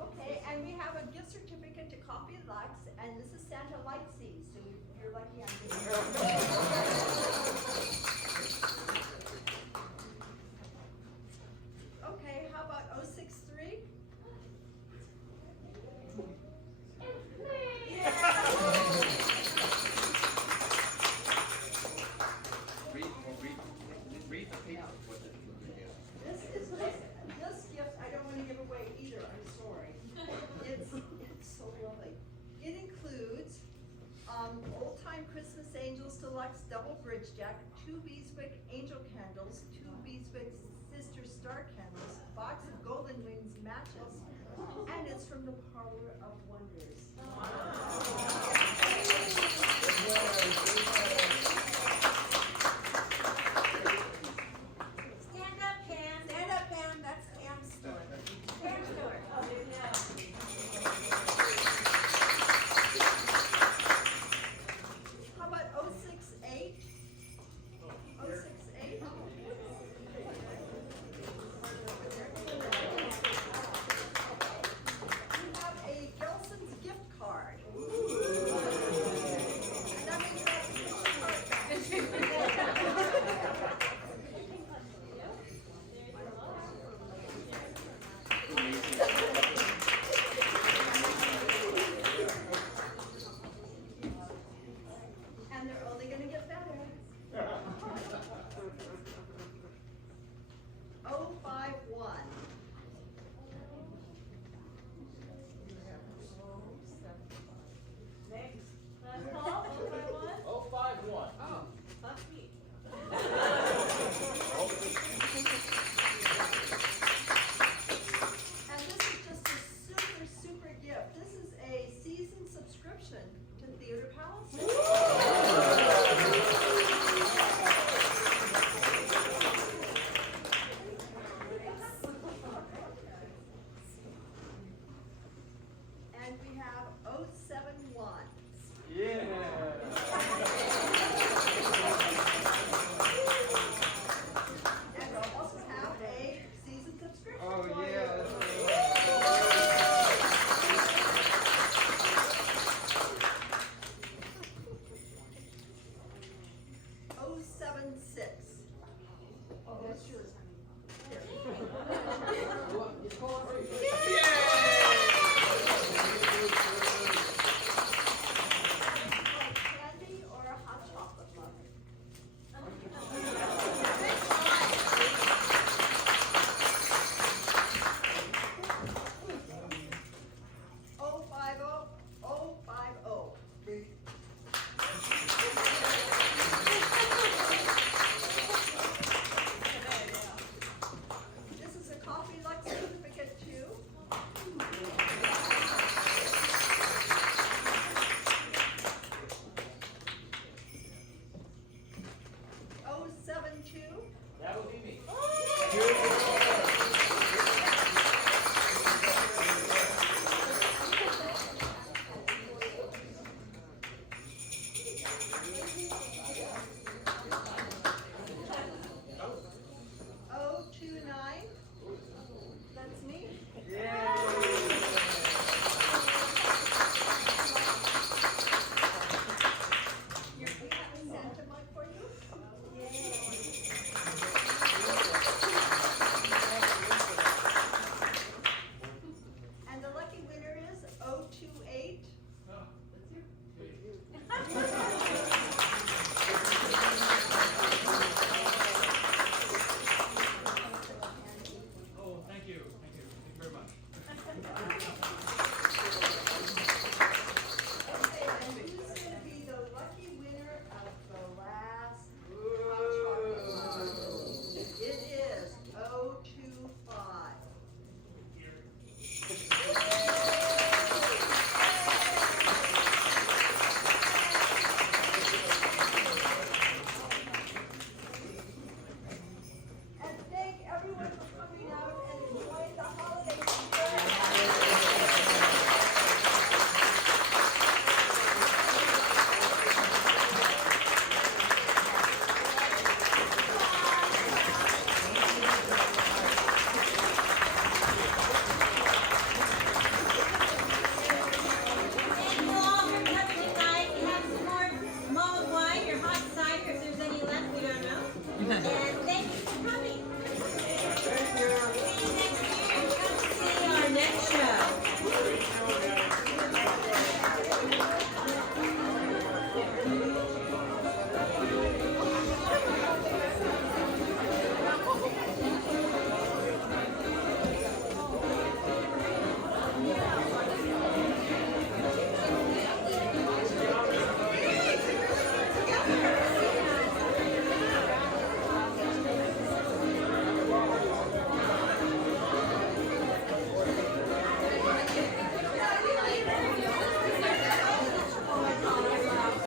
Okay, and we have a gift certificate to Coffee Lux, and this is Santa Lightsey, so you're lucky I'm giving you. Okay, how about 063? Read the paper. This gift I don't want to give away either, I'm sorry. It's so lovely. It includes Old Time Christmas Angels Deluxe Double Bridge Deck, 2 Beeswick Angel Candles, 2 Beeswick Sister Star Candles, a box of Golden Wings matches, and it's from the Parlor of